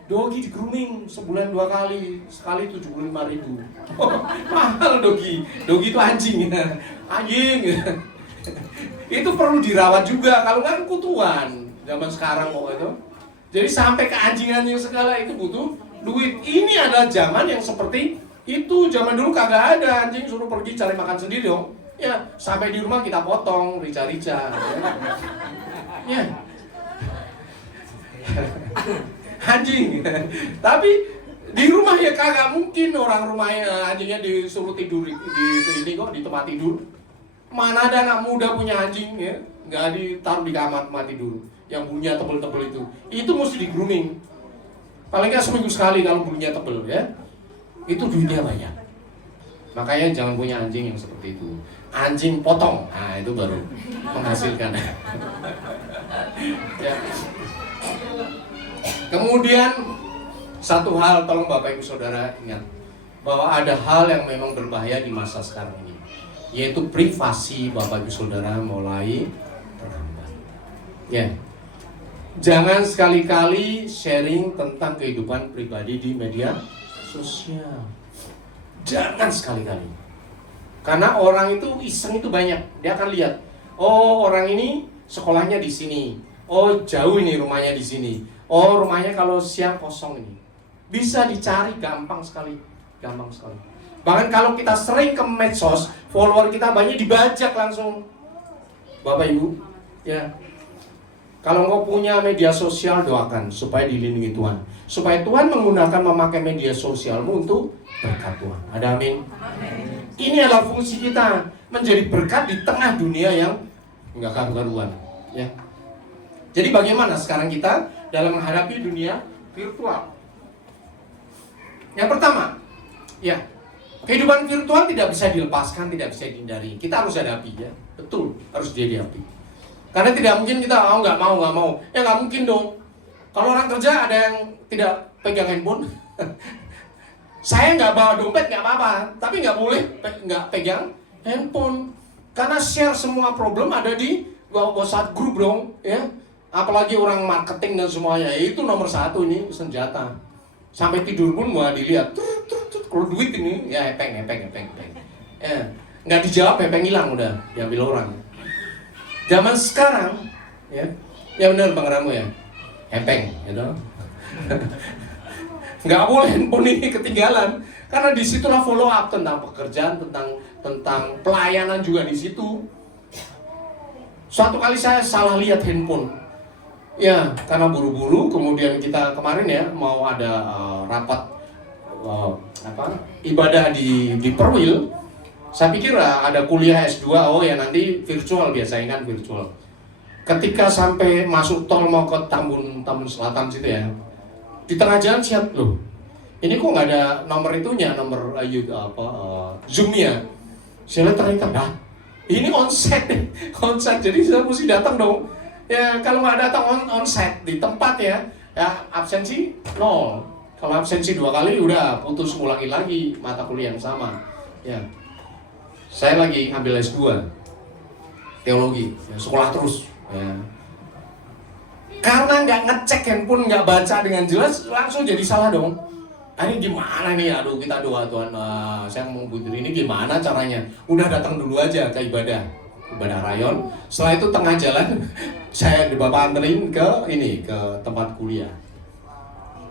Dogi di grooming sebulan 2 kali, sekali 75.000. Mahal dogi. Dogi itu anjing ya. Anjing ya. Itu perlu dirawat juga, kalau nggak kutuan zaman sekarang kok itu. Jadi sampai keanjingan yang segala itu butuh duit. Ini adalah zaman yang seperti itu. Zaman dulu kagak ada, anjing suruh pergi cari makan sendiri dong. Ya, sampai di rumah kita potong, rica-rica. Ya. Anjing. Tapi di rumah ya kagak mungkin orang rumahnya anjingnya disuruh tidur di ini kok di tempat tidur. Mana ada anak muda punya anjing ya, nggak ditaruh di kamar tempat tidur yang bulunya tebel-tebel itu. Itu mesti di grooming. Paling nggak seminggu sekali kalau bulunya tebel ya. Itu duitnya banyak. Makanya jangan punya anjing yang seperti itu. Anjing potong, nah itu baru menghasilkan. Ya. Kemudian satu hal, tolong Bapak Ibu Saudara ingat bahwa ada hal yang memang berbahaya di masa sekarang ini, yaitu privasi Bapak Ibu Saudara mulai terhambat. Ya, jangan sekali-kali sharing tentang kehidupan pribadi di media sosial. Jangan sekali-kali. Karena orang itu iseng itu banyak. Dia akan lihat, oh orang ini sekolahnya di sini. Oh jauh ini rumahnya di sini. Oh rumahnya kalau siang kosong ini. Bisa dicari gampang sekali. Gampang sekali. Bahkan kalau kita sering ke medsos, follower kita banyak dibajak langsung. Bapak Ibu, ya. Kalau engkau punya media sosial, doakan supaya dilindungi Tuhan. Supaya Tuhan menggunakan memakai media sosialmu untuk berkat Tuhan. Ada amin? Ini adalah fungsi kita, menjadi berkat di tengah dunia yang enggak karu-karuan. Ya. Jadi bagaimana sekarang kita dalam menghadapi dunia virtual? Yang pertama, ya, kehidupan virtual tidak bisa dilepaskan, tidak bisa dihindari. Kita harus hadapi, ya. Betul, harus dihadapi. Karena tidak mungkin kita nggak mau. Ya nggak mungkin dong. Kalau orang kerja ada yang tidak pegang handphone. Saya nggak bawa dompet nggak apa-apa, tapi nggak boleh nggak pegang handphone. Karena share semua problem ada di WhatsApp grup dong, ya. Apalagi orang marketing dan semuanya, itu nomor satu ini senjata. Sampai tidur pun mau dilihat. Kalau duit ini ya epeng. Ya, nggak dijawab epeng hilang udah diambil orang. Zaman sekarang, ya benar Bang Ramo ya, epeng, gitu. Nggak boleh handphone ini ketinggalan, karena disitulah follow up tentang pekerjaan, tentang pelayanan juga di situ. Suatu kali saya salah lihat handphone, ya karena buru-buru. Kemudian kita kemarin ya mau ada rapat ibadah di Perwil. Saya pikir ada kuliah S2, oh ya nanti virtual, biasanya kan virtual. Ketika sampai masuk tol mau ke Tambun Selatan situ ya, di tengah jalan siap loh, ini kok nggak ada nomor itunya, nomor Zoom-nya. Saya lihat ternyata, nah ini onsite, jadi saya mesti datang dong. Ya kalau nggak datang onsite di tempat ya absensi 0. Kalau absensi 2 kali udah putus, ulangi lagi mata kuliah yang sama. Ya. Saya lagi ambil S2 teologi, ya, sekolah terus. Ya. Karena nggak ngecek handphone, nggak baca dengan jelas, langsung jadi salah dong. Ini gimana nih? Aduh, kita doa Tuhan. Saya mau butuh ini gimana caranya? Udah datang dulu aja ke ibadah rayon. Setelah itu tengah jalan, saya Bapak anterin ke tempat kuliah.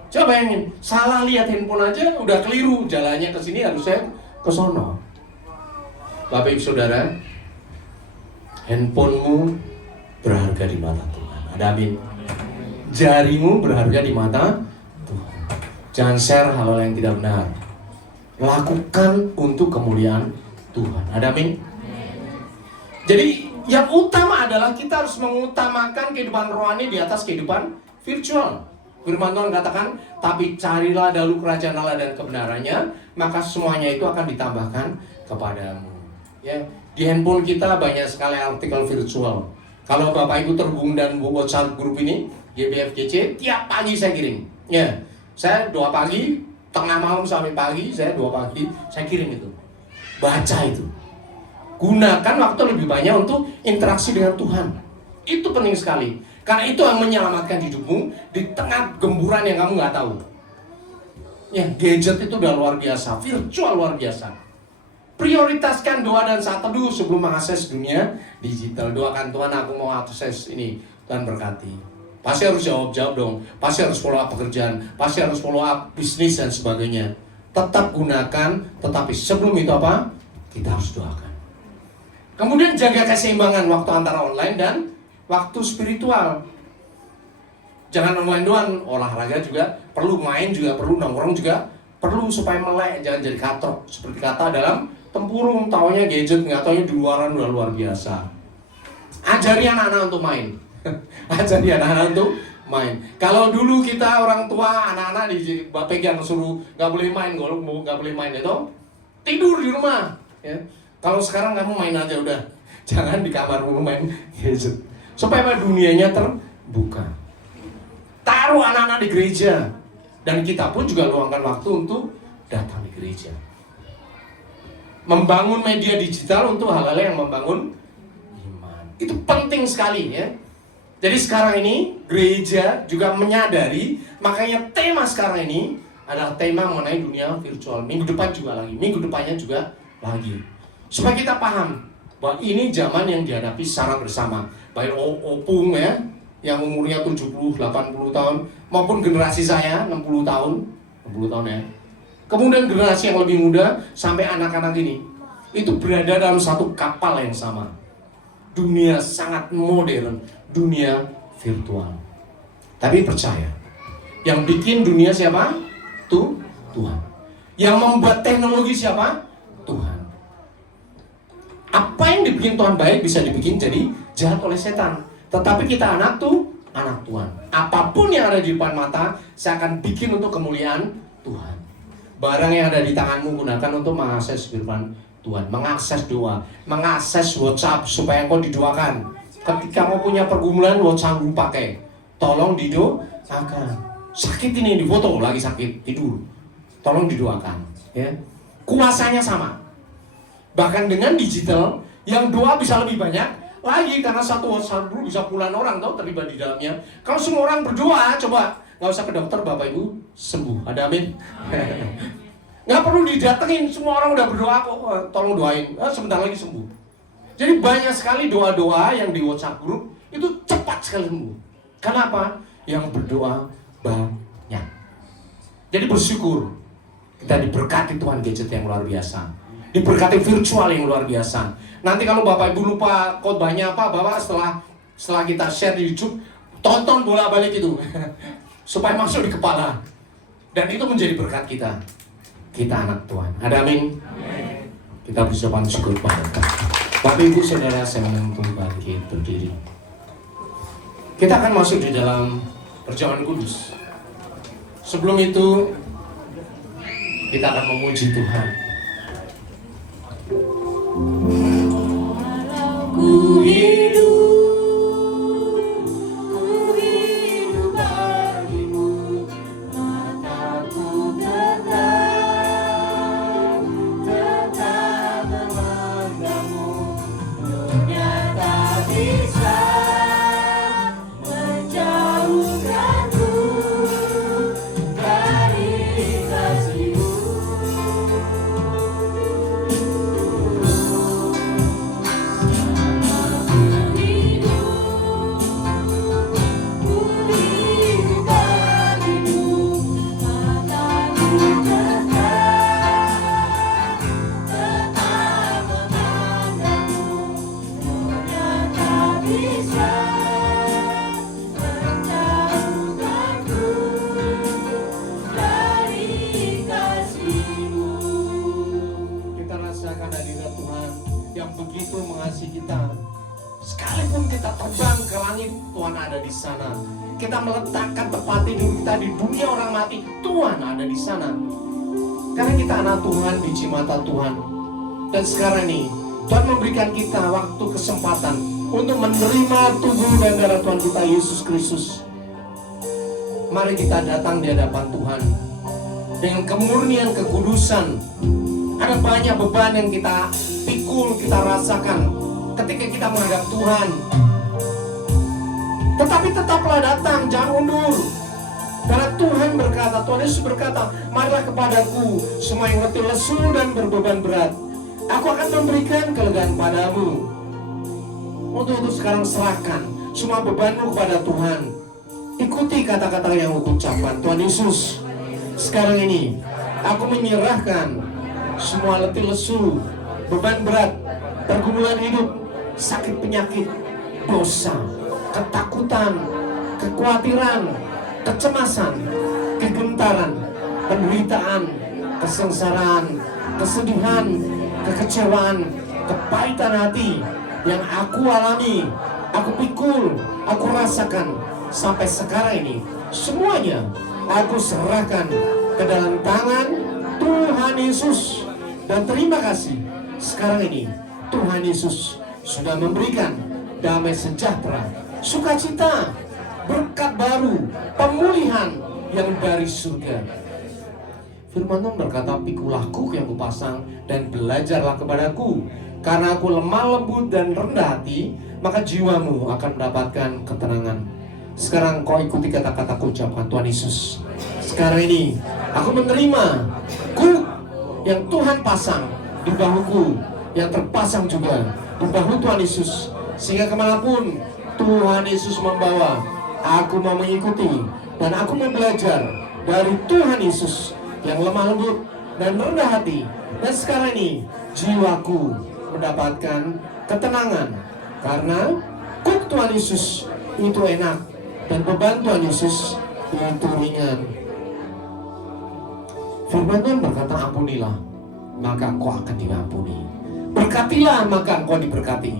Coba bayangin, salah lihat handphone aja udah keliru, jalannya ke sini harusnya ke sono. Bapak Ibu Saudara, handphonemu berharga di mata Tuhan. Ada amin. Jarimu berharga di mata Tuhan. Jangan share hal-hal yang tidak benar. Lakukan untuk kemuliaan Tuhan. Ada amin. Jadi yang utama adalah kita harus mengutamakan kehidupan rohani di atas kehidupan virtual. Firman Tuhan katakan, tapi carilah dahulu kerajaan Allah dan kebenarannya, maka semuanya itu akan ditambahkan kepadamu. Ya, di handphone kita banyak sekali artikel virtual. Kalau Bapak Ibu terhubung dan WhatsApp grup ini, GBFGC, tiap pagi saya kirim. Ya, saya 2 pagi, tengah malam sampai pagi, saya 2 pagi, saya kirim itu. Baca itu. Gunakan waktu lebih banyak untuk interaksi dengan Tuhan. Itu penting sekali. Karena itu yang menyelamatkan hidupmu di tengah gemburan yang kamu nggak tahu. Ya, gadget itu udah luar biasa, virtual luar biasa. Prioritaskan doa dan saat teduh sebelum mengakses dunia digital. Doakan Tuhan, aku mau akses ini, Tuhan berkati. Pasti harus jawab dong. Pasti harus follow up pekerjaan. Pasti harus follow up bisnis dan sebagainya. Tetap gunakan, tetapi sebelum itu apa? Kita harus doakan. Kemudian jaga keseimbangan waktu antara online dan waktu spiritual. Jangan online doang, olahraga juga perlu, main juga perlu, nongkrong juga perlu supaya melek, jangan jadi katrok. Seperti kata dalam tempurung, taunya gadget, nggak taunya di luaran udah luar biasa. Ajari anak-anak untuk main. Ajari anak-anak untuk main. Kalau dulu kita orang tua, anak-anak dipegang suruh nggak boleh main, nggak boleh main itu tidur di rumah. Ya. Kalau sekarang kamu main aja udah, jangan di kamar main gadget. Supaya dunianya terbuka. taruh anak-anak di gereja. Dan kita pun juga luangkan waktu untuk datang di gereja. Membangun media digital untuk hal-hal yang membangun iman. Itu penting sekali ya. Jadi sekarang ini gereja juga menyadari, makanya tema sekarang ini adalah tema mengenai dunia virtual. Minggu depan juga lagi, minggu depannya juga lagi. Supaya kita paham bahwa ini zaman yang dihadapi secara bersama. Baik opung ya, yang umurnya 70, 80 tahun, maupun generasi saya 60 tahun ya. Kemudian generasi yang lebih muda sampai anak-anak ini, itu berada dalam satu kapal yang sama. Dunia sangat modern, dunia virtual. Tapi percaya, yang bikin dunia siapa? Tuhan. Yang membuat teknologi siapa? Tuhan. Apa yang dibikin Tuhan baik bisa dibikin jadi jahat oleh setan. Tetapi kita anak Tuhan. Apapun yang ada di depan mata, saya akan bikin untuk kemuliaan Tuhan. Barang yang ada di tanganmu gunakan untuk mengakses firman Tuhan, mengakses doa, mengakses WhatsApp supaya engkau didoakan. Ketika mau punya pergumulan, WhatsApp pakai. Tolong didoakan. Sakit ini di foto, lagi sakit, tidur. Tolong didoakan. Ya. Kuasanya sama. Bahkan dengan digital, yang doa bisa lebih banyak lagi karena satu WhatsApp group bisa puluhan orang tahu terlibat di dalamnya. Kalau semua orang berdoa, coba nggak usah ke dokter, Bapak Ibu sembuh. Ada amin? Nggak perlu didatengin, semua orang udah berdoa kok, tolong doain, sebentar lagi sembuh. Jadi banyak sekali doa-doa yang di WhatsApp group itu cepat sekali sembuh. Kenapa? Yang berdoa banyak. Jadi bersyukur kita diberkati Tuhan gadget yang luar biasa, diberkati virtual yang luar biasa. Nanti kalau Bapak Ibu lupa khotbahnya apa, Bapak setelah kita share di YouTube, tonton bolak-balik itu supaya masuk di kepala. Dan itu menjadi berkat kita. Kita anak Tuhan. Ada amin? Kita berucap syukur pada Tuhan. Bapak Ibu Saudara, saya menuntut bangkit berdiri. Kita akan masuk di dalam perjamuan kudus. Sebelum itu, kita akan memuji Tuhan. Ku hidup bagimu, mataku tetap memandangmu. Dunia tak bisa menjauhkanku dari kasih-Mu. Kita rasakan hadirat Tuhan yang begitu mengasihi kita. Sekalipun kita terbang ke langit, Tuhan ada di sana. Kita meletakkan tempat tidur kita di dunia orang mati, Tuhan ada di sana. Karena kita anak Tuhan, biji mata Tuhan. Dan sekarang ini Tuhan memberikan kita waktu kesempatan untuk menerima tubuh dan darah Tuhan kita Yesus Kristus. Mari kita datang di hadapan Tuhan dengan kemurnian kekudusan. Ada banyak beban yang kita pikul, kita rasakan ketika kita menghadap Tuhan. Tetapi tetaplah datang, jangan undur. Karena Tuhan berkata, Tuhan Yesus berkata, marilah kepadaku semua yang letih lesu dan berbeban berat, aku akan memberikan kelegaan padamu. Untuk itu sekarang serahkan semua bebanmu kepada Tuhan. Ikuti kata-kata yang aku ucapkan. Tuhan Yesus, sekarang ini aku menyerahkan semua letih lesu, beban berat, pergumulan hidup, sakit penyakit, dosa, ketakutan, kekhawatiran, kecemasan, kegentaran, penderitaan, kesengsaraan, kesedihan, kekecewaan, kepahitan hati yang aku alami, aku pikul, aku rasakan sampai sekarang ini. Semuanya aku serahkan ke dalam tangan Tuhan Yesus. Dan terima kasih, sekarang ini Tuhan Yesus sudah memberikan damai sejahtera, sukacita, berkat baru, pemulihan yang dari surga. Firman Tuhan berkata, pikulah kuk yang kupasang dan belajarlah kepadaku, karena aku lemah lembut dan rendah hati, maka jiwamu akan mendapatkan ketenangan. Sekarang kau ikuti kata-kataku ucapkan Tuhan Yesus. Sekarang ini aku menerima kuk yang Tuhan pasang di bahuku, yang terpasang juga di bahu Tuhan Yesus, sehingga kemanapun Tuhan Yesus membawa, aku mau mengikuti dan aku mau belajar dari Tuhan Yesus yang lemah lembut dan rendah hati. Dan sekarang ini jiwaku mendapatkan ketenangan, karena kuk Tuhan Yesus itu enak dan beban Tuhan Yesus itu ringan. Firman Tuhan berkata, ampunilah maka engkau akan diampuni, berkatilah maka engkau diberkati.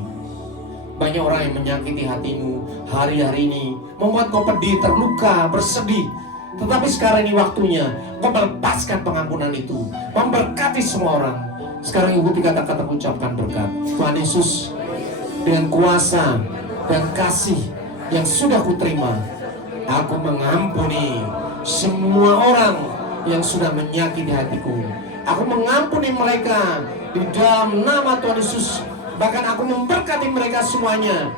Banyak orang yang menyakiti hatimu hari-hari ini, membuat kau pedih, terluka, bersedih. Tetapi sekarang ini waktunya kau melepaskan pengampunan itu, memberkati semua orang. Sekarang ikuti kata-kata ucapkan berkat. Tuhan Yesus, dengan kuasa dan kasih yang sudah kuterima, aku mengampuni semua orang yang sudah menyakiti hatiku. Aku mengampuni mereka di dalam nama Tuhan Yesus. Bahkan aku memberkati mereka semuanya.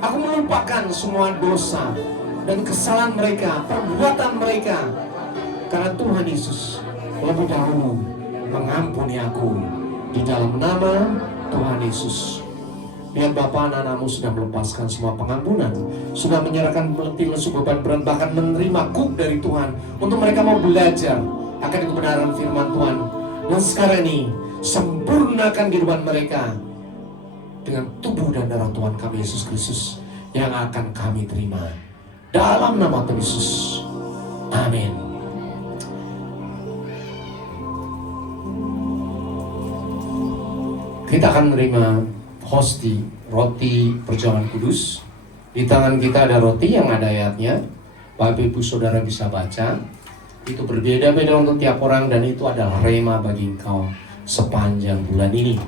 Aku melupakan semua dosa dan kesalahan mereka, perbuatan mereka, karena Tuhan Yesus lebih dahulu mengampuni aku di dalam nama Tuhan Yesus. Biar Bapa anak-anakmu sudah melepaskan semua pengampunan, sudah menyerahkan letih lesu beban berat, bahkan menerima kuk dari Tuhan untuk mereka mau belajar akan kebenaran firman Tuhan. Dan sekarang ini sempurnakan kehidupan mereka dengan tubuh dan darah Tuhan kami Yesus Kristus yang akan kami terima dalam nama Tuhan Yesus. Amin. Kita akan menerima hosti, roti perjamuan kudus. Di tangan kita ada roti yang ada ayatnya. Bapak Ibu Saudara bisa baca. Itu berbeda-beda untuk tiap orang, dan itu adalah rema bagi engkau sepanjang bulan ini.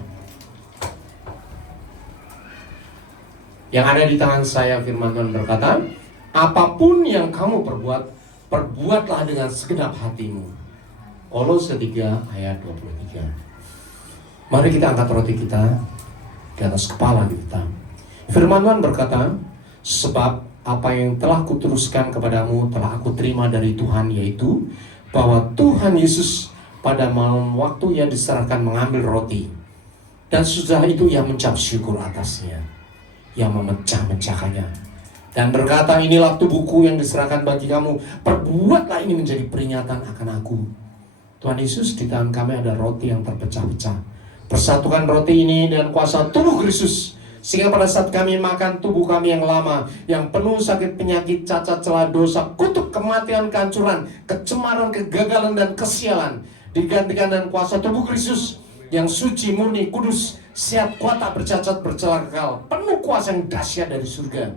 Yang ada di tangan saya, firman Tuhan berkata, apapun yang kamu perbuat, perbuatlah dengan segenap hatimu. Kolose 3 ayat 23. Mari kita angkat roti kita di atas kepala kita. Firman Tuhan berkata, sebab apa yang telah kuteruskan kepadamu telah aku terima dari Tuhan, yaitu bahwa Tuhan Yesus pada malam waktu ia diserahkan mengambil roti, dan sesudah itu ia mencap syukur atasnya, ia memecah-mecahkannya dan berkata, inilah tubuhku yang diserahkan bagi kamu, perbuatlah ini menjadi peringatan akan aku. Tuhan Yesus, di tangan kami ada roti yang terpecah-pecah. Persatukan roti ini dengan kuasa tubuh Kristus, sehingga pada saat kami makan, tubuh kami yang lama, yang penuh sakit, penyakit, cacat, celah, dosa, kutuk, kematian, kehancuran, kecemaran, kegagalan, dan kesialan, digantikan dengan kuasa tubuh Kristus yang suci, murni, kudus, sehat, kuat, tak bercacat, bercela, kekal, penuh kuasa yang dahsyat dari surga.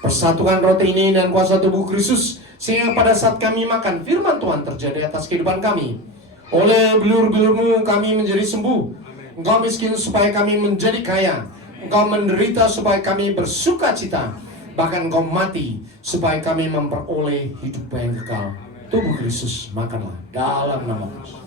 Persatukan roti ini dan kuasa tubuh Kristus, sehingga pada saat kami makan, firman Tuhan terjadi atas kehidupan kami. Oleh bilur-bilurmu kami menjadi sembuh. Engkau miskin supaya kami menjadi kaya. Engkau menderita supaya kami bersuka cita. Bahkan engkau mati supaya kami memperoleh hidup yang kekal. Tubuh Kristus, makanlah dalam nama Yesus.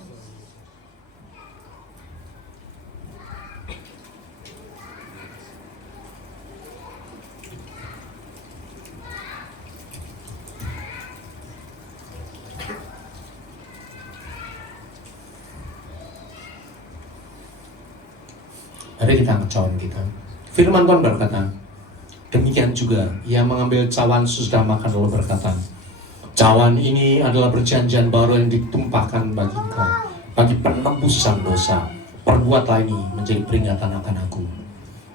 Mari kita angkat cawan kita. Firman Tuhan berkata, demikian juga ia mengambil cawan sesudah makan lalu berkata, cawan ini adalah perjanjian baru yang ditumpahkan bagi engkau, bagi penebusan dosa. Perbuatlah ini menjadi peringatan akan aku.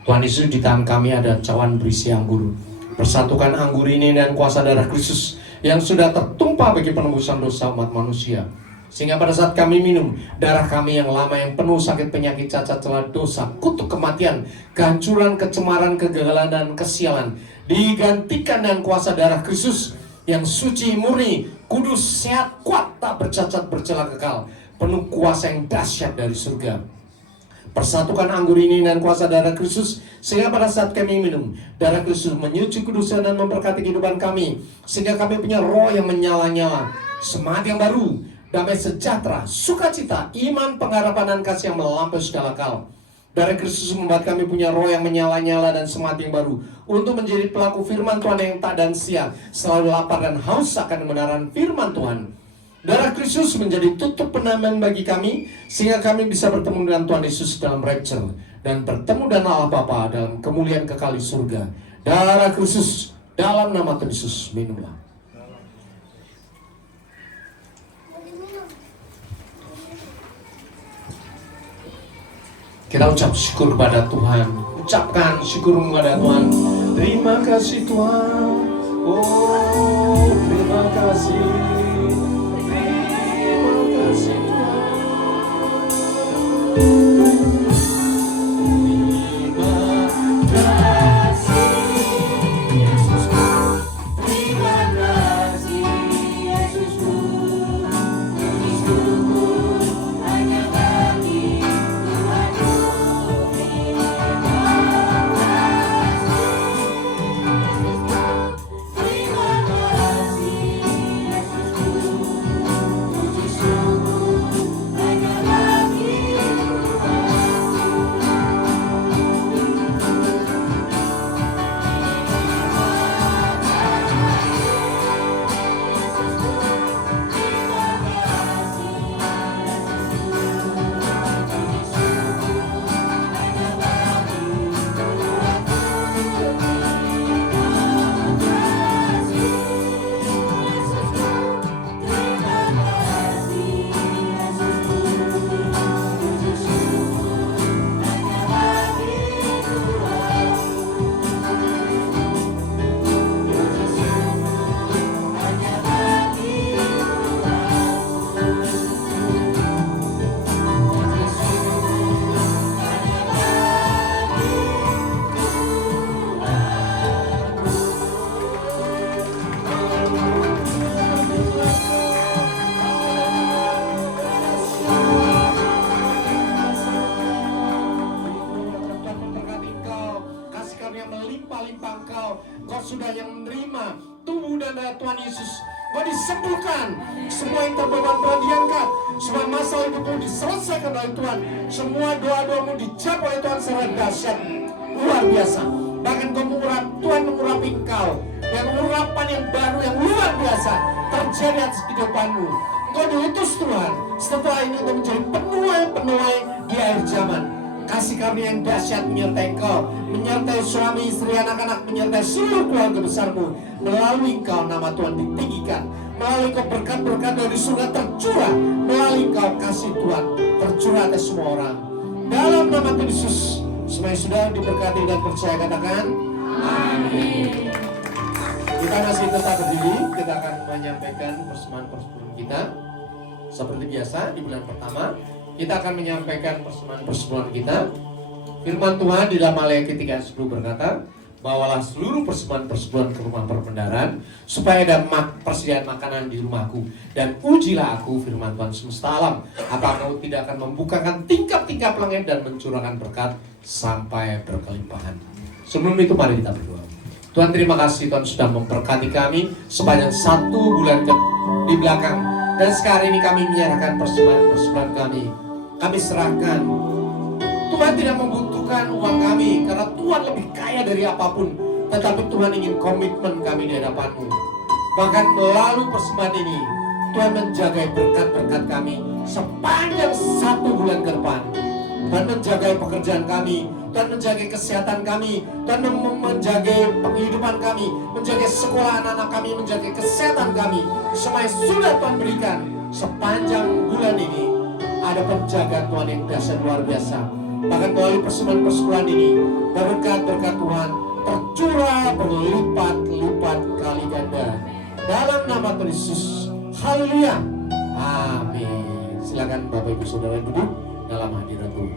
Tuhan Yesus, di tangan kami ada cawan berisi anggur. Persatukan anggur ini dan kuasa darah Kristus yang sudah tertumpah bagi penebusan dosa umat manusia. Sehingga pada saat kami minum, darah kami yang lama yang penuh sakit, penyakit, cacat, celah, dosa, kutuk, kematian, kehancuran, kecemaran, kegagalan, dan kesialan digantikan dengan kuasa darah Kristus yang suci, murni, kudus, sehat, kuat, tak bercacat, bercela, kekal, penuh kuasa yang dahsyat dari surga. Persatukan anggur ini dengan kuasa darah Kristus, sehingga pada saat kami minum, darah Kristus menyuci kudusan dan memberkati kehidupan kami, sehingga kami punya roh yang menyala-nyala, semangat yang baru, damai sejahtera, sukacita, iman, pengharapan, dan kasih yang melampaui segala akal. Darah Kristus membuat kami punya roh yang menyala-nyala dan semangat yang baru untuk menjadi pelaku firman Tuhan yang tak dan siang, selalu lapar dan haus akan kebenaran firman Tuhan. Darah Kristus menjadi tutup pengaman bagi kami, sehingga kami bisa bertemu dengan Tuhan Yesus dalam rapture dan bertemu dengan Allah Bapa dalam kemuliaan kekal di surga. Darah Kristus, dalam nama Tuhan Yesus, minumlah. Kita ucap syukur kepada Tuhan. Ucapkan syukur kepada Tuhan. Terima kasih Tuhan. Oh, terima kasih. Terima kasih Tuhan. Terima kasih Yesusku. Terima kasih Yesusku. Puji syukur hanya bagi sudah yang menerima tubuh dan darah Tuhan Yesus, Kau disembuhkan. Semua yang terbeban Tuhan diangkat. Semua masalah hidupmu diselesaikan oleh Tuhan. Semua doa-doamu dijawab oleh Tuhan secara dahsyat, luar biasa. Bahkan Tuhan mengurapi engkau. Dan urapan yang baru yang luar biasa terjadi atas kehidupanmu. Engkau diutus Tuhan setelah ini untuk menjadi penuai di akhir zaman. Kasih karunia yang dahsyat menyertai engkau, menyertai suami, istri, anak-anak, menyertai seluruh keluarga besarmu. Melalui engkau nama Tuhan ditinggikan, melalui engkau berkat-berkat dari surga tercurah, melalui engkau kasih Tuhan tercurah atas semua orang. Dalam nama Tuhan Yesus, semuanya sudah diberkati dan percaya, katakan amin. Kita masih tetap berdiri, kita akan menyampaikan persembahan-persembahan kita. Seperti biasa di bulan pertama, kita akan menyampaikan persembahan kita. Firman Tuhan di dalam Maleakhi 3:10 berkata, bawalah seluruh persembahan ke rumah perbendaharaan, supaya ada persediaan makanan di rumahku. Dan ujilah aku, firman Tuhan semesta alam, apakah kau tidak akan membukakan tingkap-tingkap langit dan mencurahkan berkat sampai berkelimpahan. Sebelum itu mari kita berdoa. Tuhan, terima kasih Tuhan sudah memberkati kami sepanjang 1 bulan di belakang. Dan sekarang ini kami menyerahkan persembahan kami. Kami serahkan. Tuhan tidak membutuhkan uang kami, karena Tuhan lebih kaya dari apapun. Tetapi Tuhan ingin komitmen kami di hadapan-Mu. Bahkan melalui persembahan ini, Tuhan menjaga berkat-berkat kami sepanjang 1 bulan ke depan. Tuhan menjaga pekerjaan kami, Tuhan menjaga kesehatan kami, Tuhan menjaga penghidupan kami, menjaga sekolah anak-anak kami, menjaga kesehatan kami. Semua sudah Tuhan berikan sepanjang bulan ini. Ada penjagaan Tuhan yang dahsyat luar biasa. Bahkan melalui persembahan ini, berkat-berkat Tuhan tercurah berlipat-lipat kali ganda. Dalam nama Tuhan Yesus, haleluya, amin. Silakan Bapak Ibu Saudara duduk dalam hadirat Tuhan.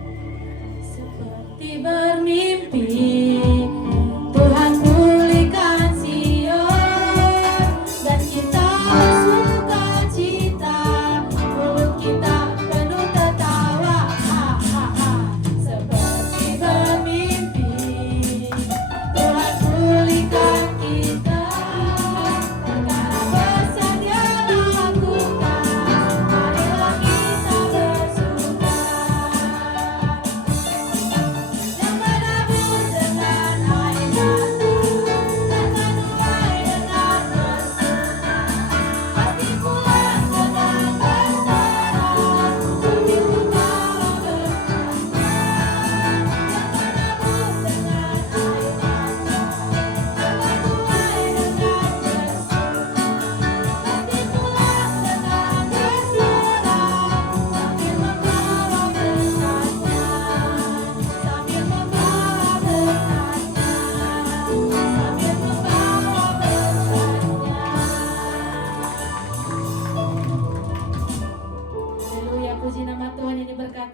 Seperti bermimpi, Tuhan pulihkan Sion, dan kita suka cita, mulut kita penuh tertawa.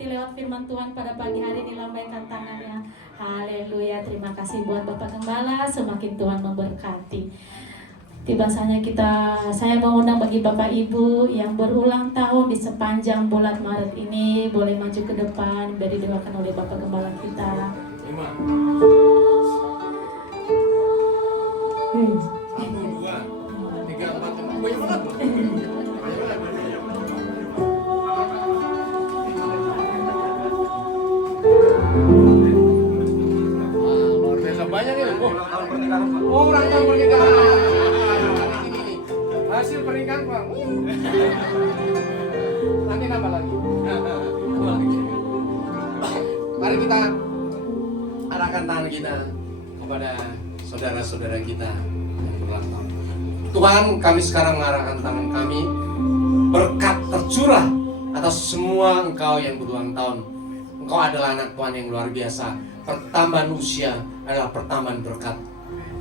lewat firman Tuhan pada pagi hari ini, lambaikan tangannya. Haleluya, terima kasih buat Bapak Gembala, semakin Tuhan memberkati. Tiba saatnya saya mengundang bagi Bapak Ibu yang berulang tahun di sepanjang bulan Maret ini, boleh maju ke depan, biar didoakan oleh Bapak Gembala kita. 5. Luar biasa banyak ini. Oh, ulang tahun pernikahan. Hasil pernikahan Bang. Nanti nambah lagi. Mari kita arahkan tangan kita kepada saudara-saudara kita yang berulang tahun. Tuhan, kami sekarang mengarahkan tangan kami, berkat tercurah atas semua Engkau yang berulang tahun. Engkau adalah anak Tuhan yang luar biasa. Pertambahan usia adalah pertambahan berkat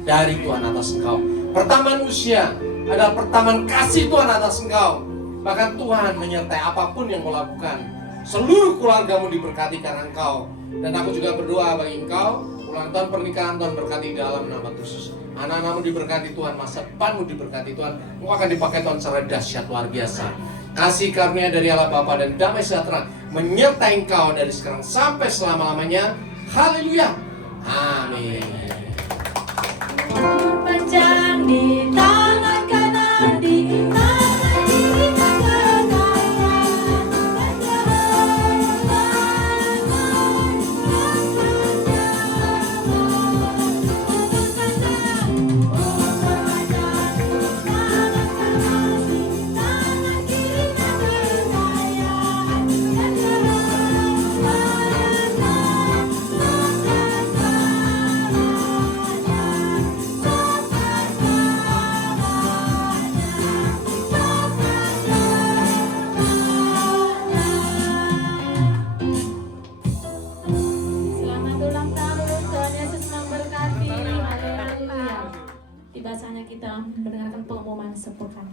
dari Tuhan atas Engkau. Pertambahan usia adalah pertambahan kasih Tuhan atas Engkau. Bahkan Tuhan menyertai apapun yang kau lakukan. Seluruh keluargamu diberkati karena Engkau. Dan aku juga berdoa bagi Engkau, ulang tahun pernikahan Tuhan berkati dalam nama Yesus. Anak-anakmu diberkati Tuhan, masa depanmu diberkati Tuhan. Engkau akan dipakai Tuhan secara dahsyat luar biasa. Kasih karunia dari Allah Bapa dan damai sejahtera menyertai Engkau dari sekarang sampai selama-lamanya. Haleluya. Amin. Panjang di tangan kanan, di tangan kiri Selamat ulang tahun, Tuhan Yesus memberkati. Haleluya. Tiba saatnya kita mendengarkan pengumuman seputar.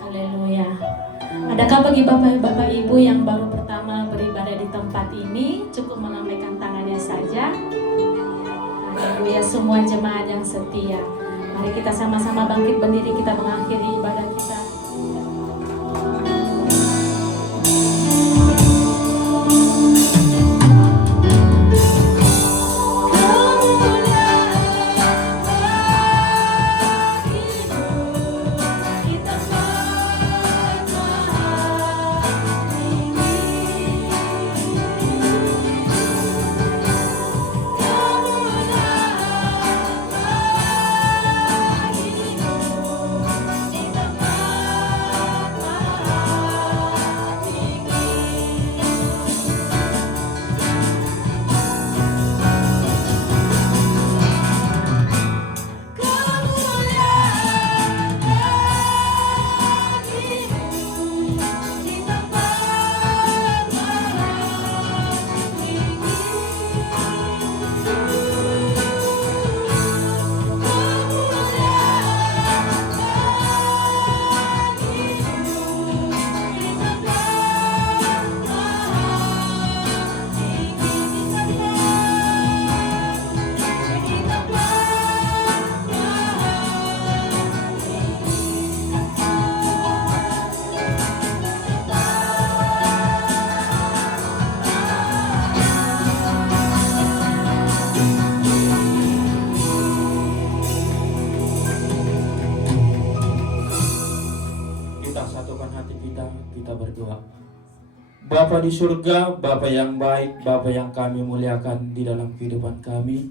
Haleluya. Adakah bagi Bapak Ibu yang baru pertama beribadah di tempat ini, cukup melambaikan tangannya saja. Haleluya, semua jemaat yang setia. Mari kita sama-sama bangkit berdiri, kita mengakhiri ibadah kita. Kita Bapa di surga, Bapa yang baik, Bapa yang kami muliakan di dalam kehidupan kami.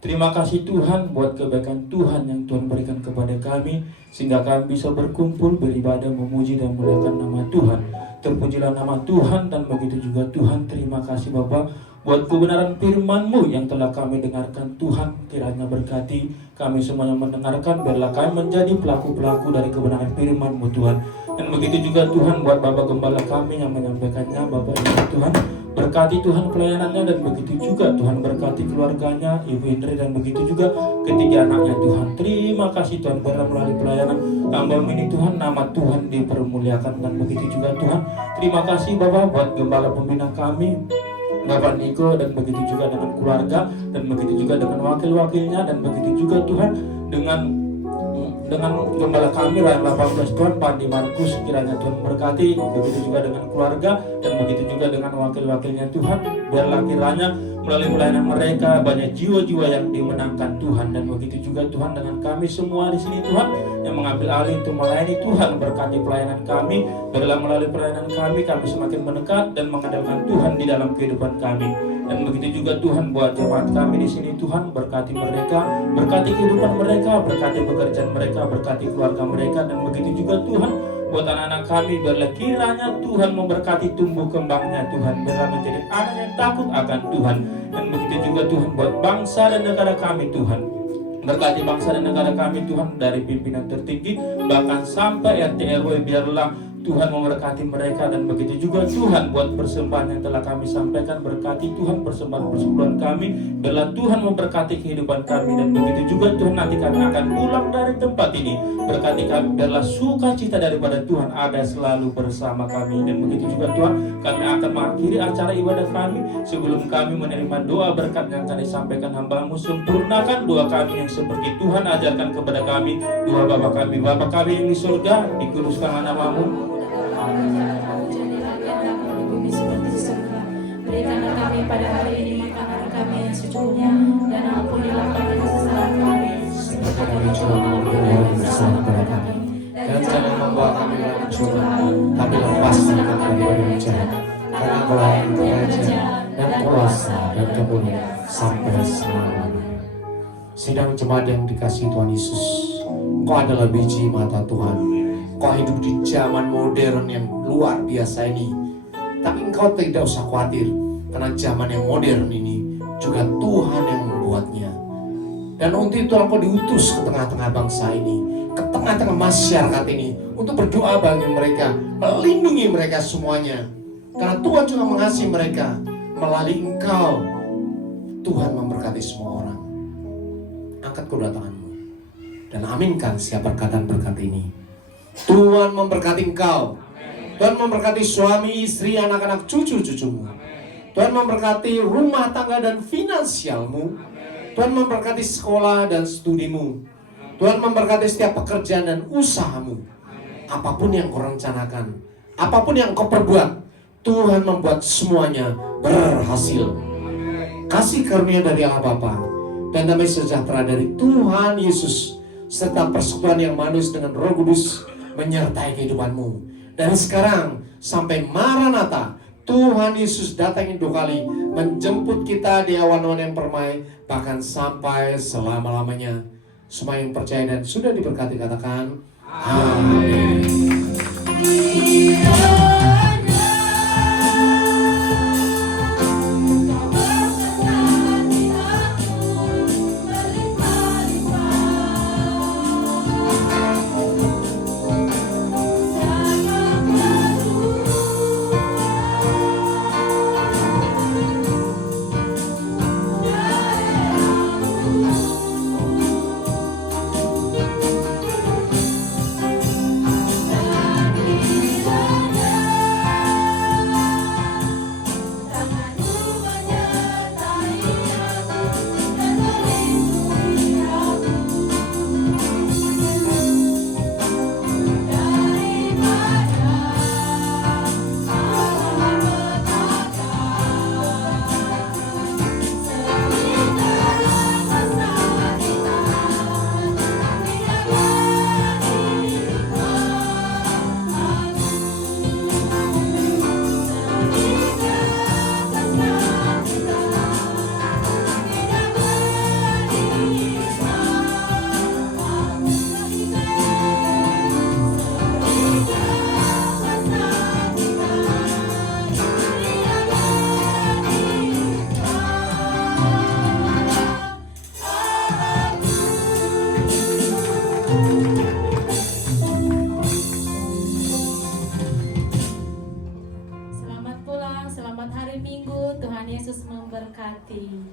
Terima kasih Tuhan buat kebaikan Tuhan yang Tuhan berikan kepada kami, sehingga kami bisa berkumpul, beribadah, memuji dan memuliakan nama Tuhan. Terpujilah nama Tuhan, dan begitu juga Tuhan, terima kasih Bapa buat kebenaran firman-Mu yang telah kami dengarkan. Tuhan, kiranya berkati kami semua yang mendengarkan, biarlah kami menjadi pelaku-pelaku dari kebenaran firman-Mu Tuhan. Dan begitu juga Tuhan buat Bapak Gembala kami yang menyampaikannya, Bapak Ibu Tuhan, berkati Tuhan pelayanannya, dan begitu juga Tuhan berkati keluarganya, Ibu Indri, dan begitu juga ketiga anaknya Tuhan. Terima kasih Tuhan, biarlah melalui pelayanan hamba ini Tuhan, nama Tuhan dipermuliakan. Dan begitu juga Tuhan, terima kasih Bapak buat Gembala pembina kami, Bapak Niko, dan begitu juga dengan keluarga, dan begitu juga dengan wakil-wakilnya, dan begitu juga Tuhan dengan gembala kami Ryan 18 Tuhan, Pandi Markus, kiranya Tuhan berkati, begitu juga dengan keluarga, dan begitu juga dengan wakil-wakilnya Tuhan. Biarlah kiranya melalui pelayanan mereka banyak jiwa-jiwa yang dimenangkan Tuhan, dan begitu juga Tuhan dengan kami semua di sini Tuhan yang mengambil alih untuk melayani Tuhan. Berkati pelayanan kami, biarlah melalui pelayanan kami semakin mendekat dan mengandalkan Tuhan di dalam kehidupan kami. Dan begitu juga Tuhan buat jemaat kami di sini Tuhan, berkati mereka, berkati kehidupan mereka, berkati pekerjaan mereka, berkati keluarga mereka. Dan begitu juga Tuhan buat anak-anak kami, biarlah kiranya Tuhan memberkati tumbuh kembangnya Tuhan, biarlah menjadi anak yang takut akan Tuhan. Dan begitu juga Tuhan buat bangsa dan negara kami Tuhan, berkati bangsa dan negara kami Tuhan, dari pimpinan tertinggi bahkan sampai RT RW, biarlah Tuhan memberkati mereka. Dan begitu juga Tuhan buat persembahan yang telah kami sampaikan, berkati Tuhan persembahan kami, biarlah Tuhan memberkati kehidupan kami. Dan begitu juga Tuhan, nanti kami akan pulang dari tempat ini, berkati kami, biarlah sukacita daripada Tuhan ada selalu bersama kami. Dan begitu juga Tuhan, kami akan mengakhiri acara ibadah kami. Sebelum kami menerima doa berkat yang akan disampaikan hamba-Mu, sempurnakan doa kami yang seperti Tuhan ajarkan kepada kami. Doa Bapa kami yang di surga, dikuduskanlah nama-Mu. Berikanlah kami pada hari ini makanan kami yang secukupnya, dan ampunilah kami kesalahan kami, seperti kami juga mengampuni yang bersalah kepada kami. Dan jangan membawa kami dalam pencobaan, tapi lepaskan kami dari yang jahat. Karena Engkau yang Raja dan kuasa dan kemuliaan sampai selama-lamanya. Sidang jemaat yang dikasihi Tuhan Yesus, Engkau adalah biji mata Tuhan. Engkau hidup di zaman modern yang luar biasa ini, tapi engkau tidak usah khawatir, karena zaman yang modern ini juga Tuhan yang membuatnya. Dan untuk itu engkau diutus ke tengah-tengah bangsa ini, ke tengah-tengah masyarakat ini, untuk berdoa bagi mereka, melindungi mereka semuanya. Karena Tuhan juga mengasihi mereka. Melalui engkau, Tuhan memberkati semua orang. Angkat kedua tanganmu dan aminkan siap perkataan berkat ini. Tuhan memberkati engkau. Tuhan memberkati suami, istri, anak-anak, cucu-cucumu. Tuhan memberkati rumah tangga dan finansialmu. Tuhan memberkati sekolah dan studimu. Tuhan memberkati setiap pekerjaan dan usahamu. Apapun yang kau rencanakan, apapun yang kau perbuat, Tuhan membuat semuanya berhasil. Kasih karunia dari Allah Bapa dan damai sejahtera dari Tuhan Yesus, serta persekutuan yang manis dengan Roh Kudus menyertai kehidupanmu. Dari sekarang sampai Maranatha, Tuhan Yesus datang 2 kali menjemput kita di awan-awan yang permai, bahkan sampai selama-lamanya. Semua yang percaya dan sudah diberkati katakan amin. selamat hari Minggu. Tuhan Yesus memberkati.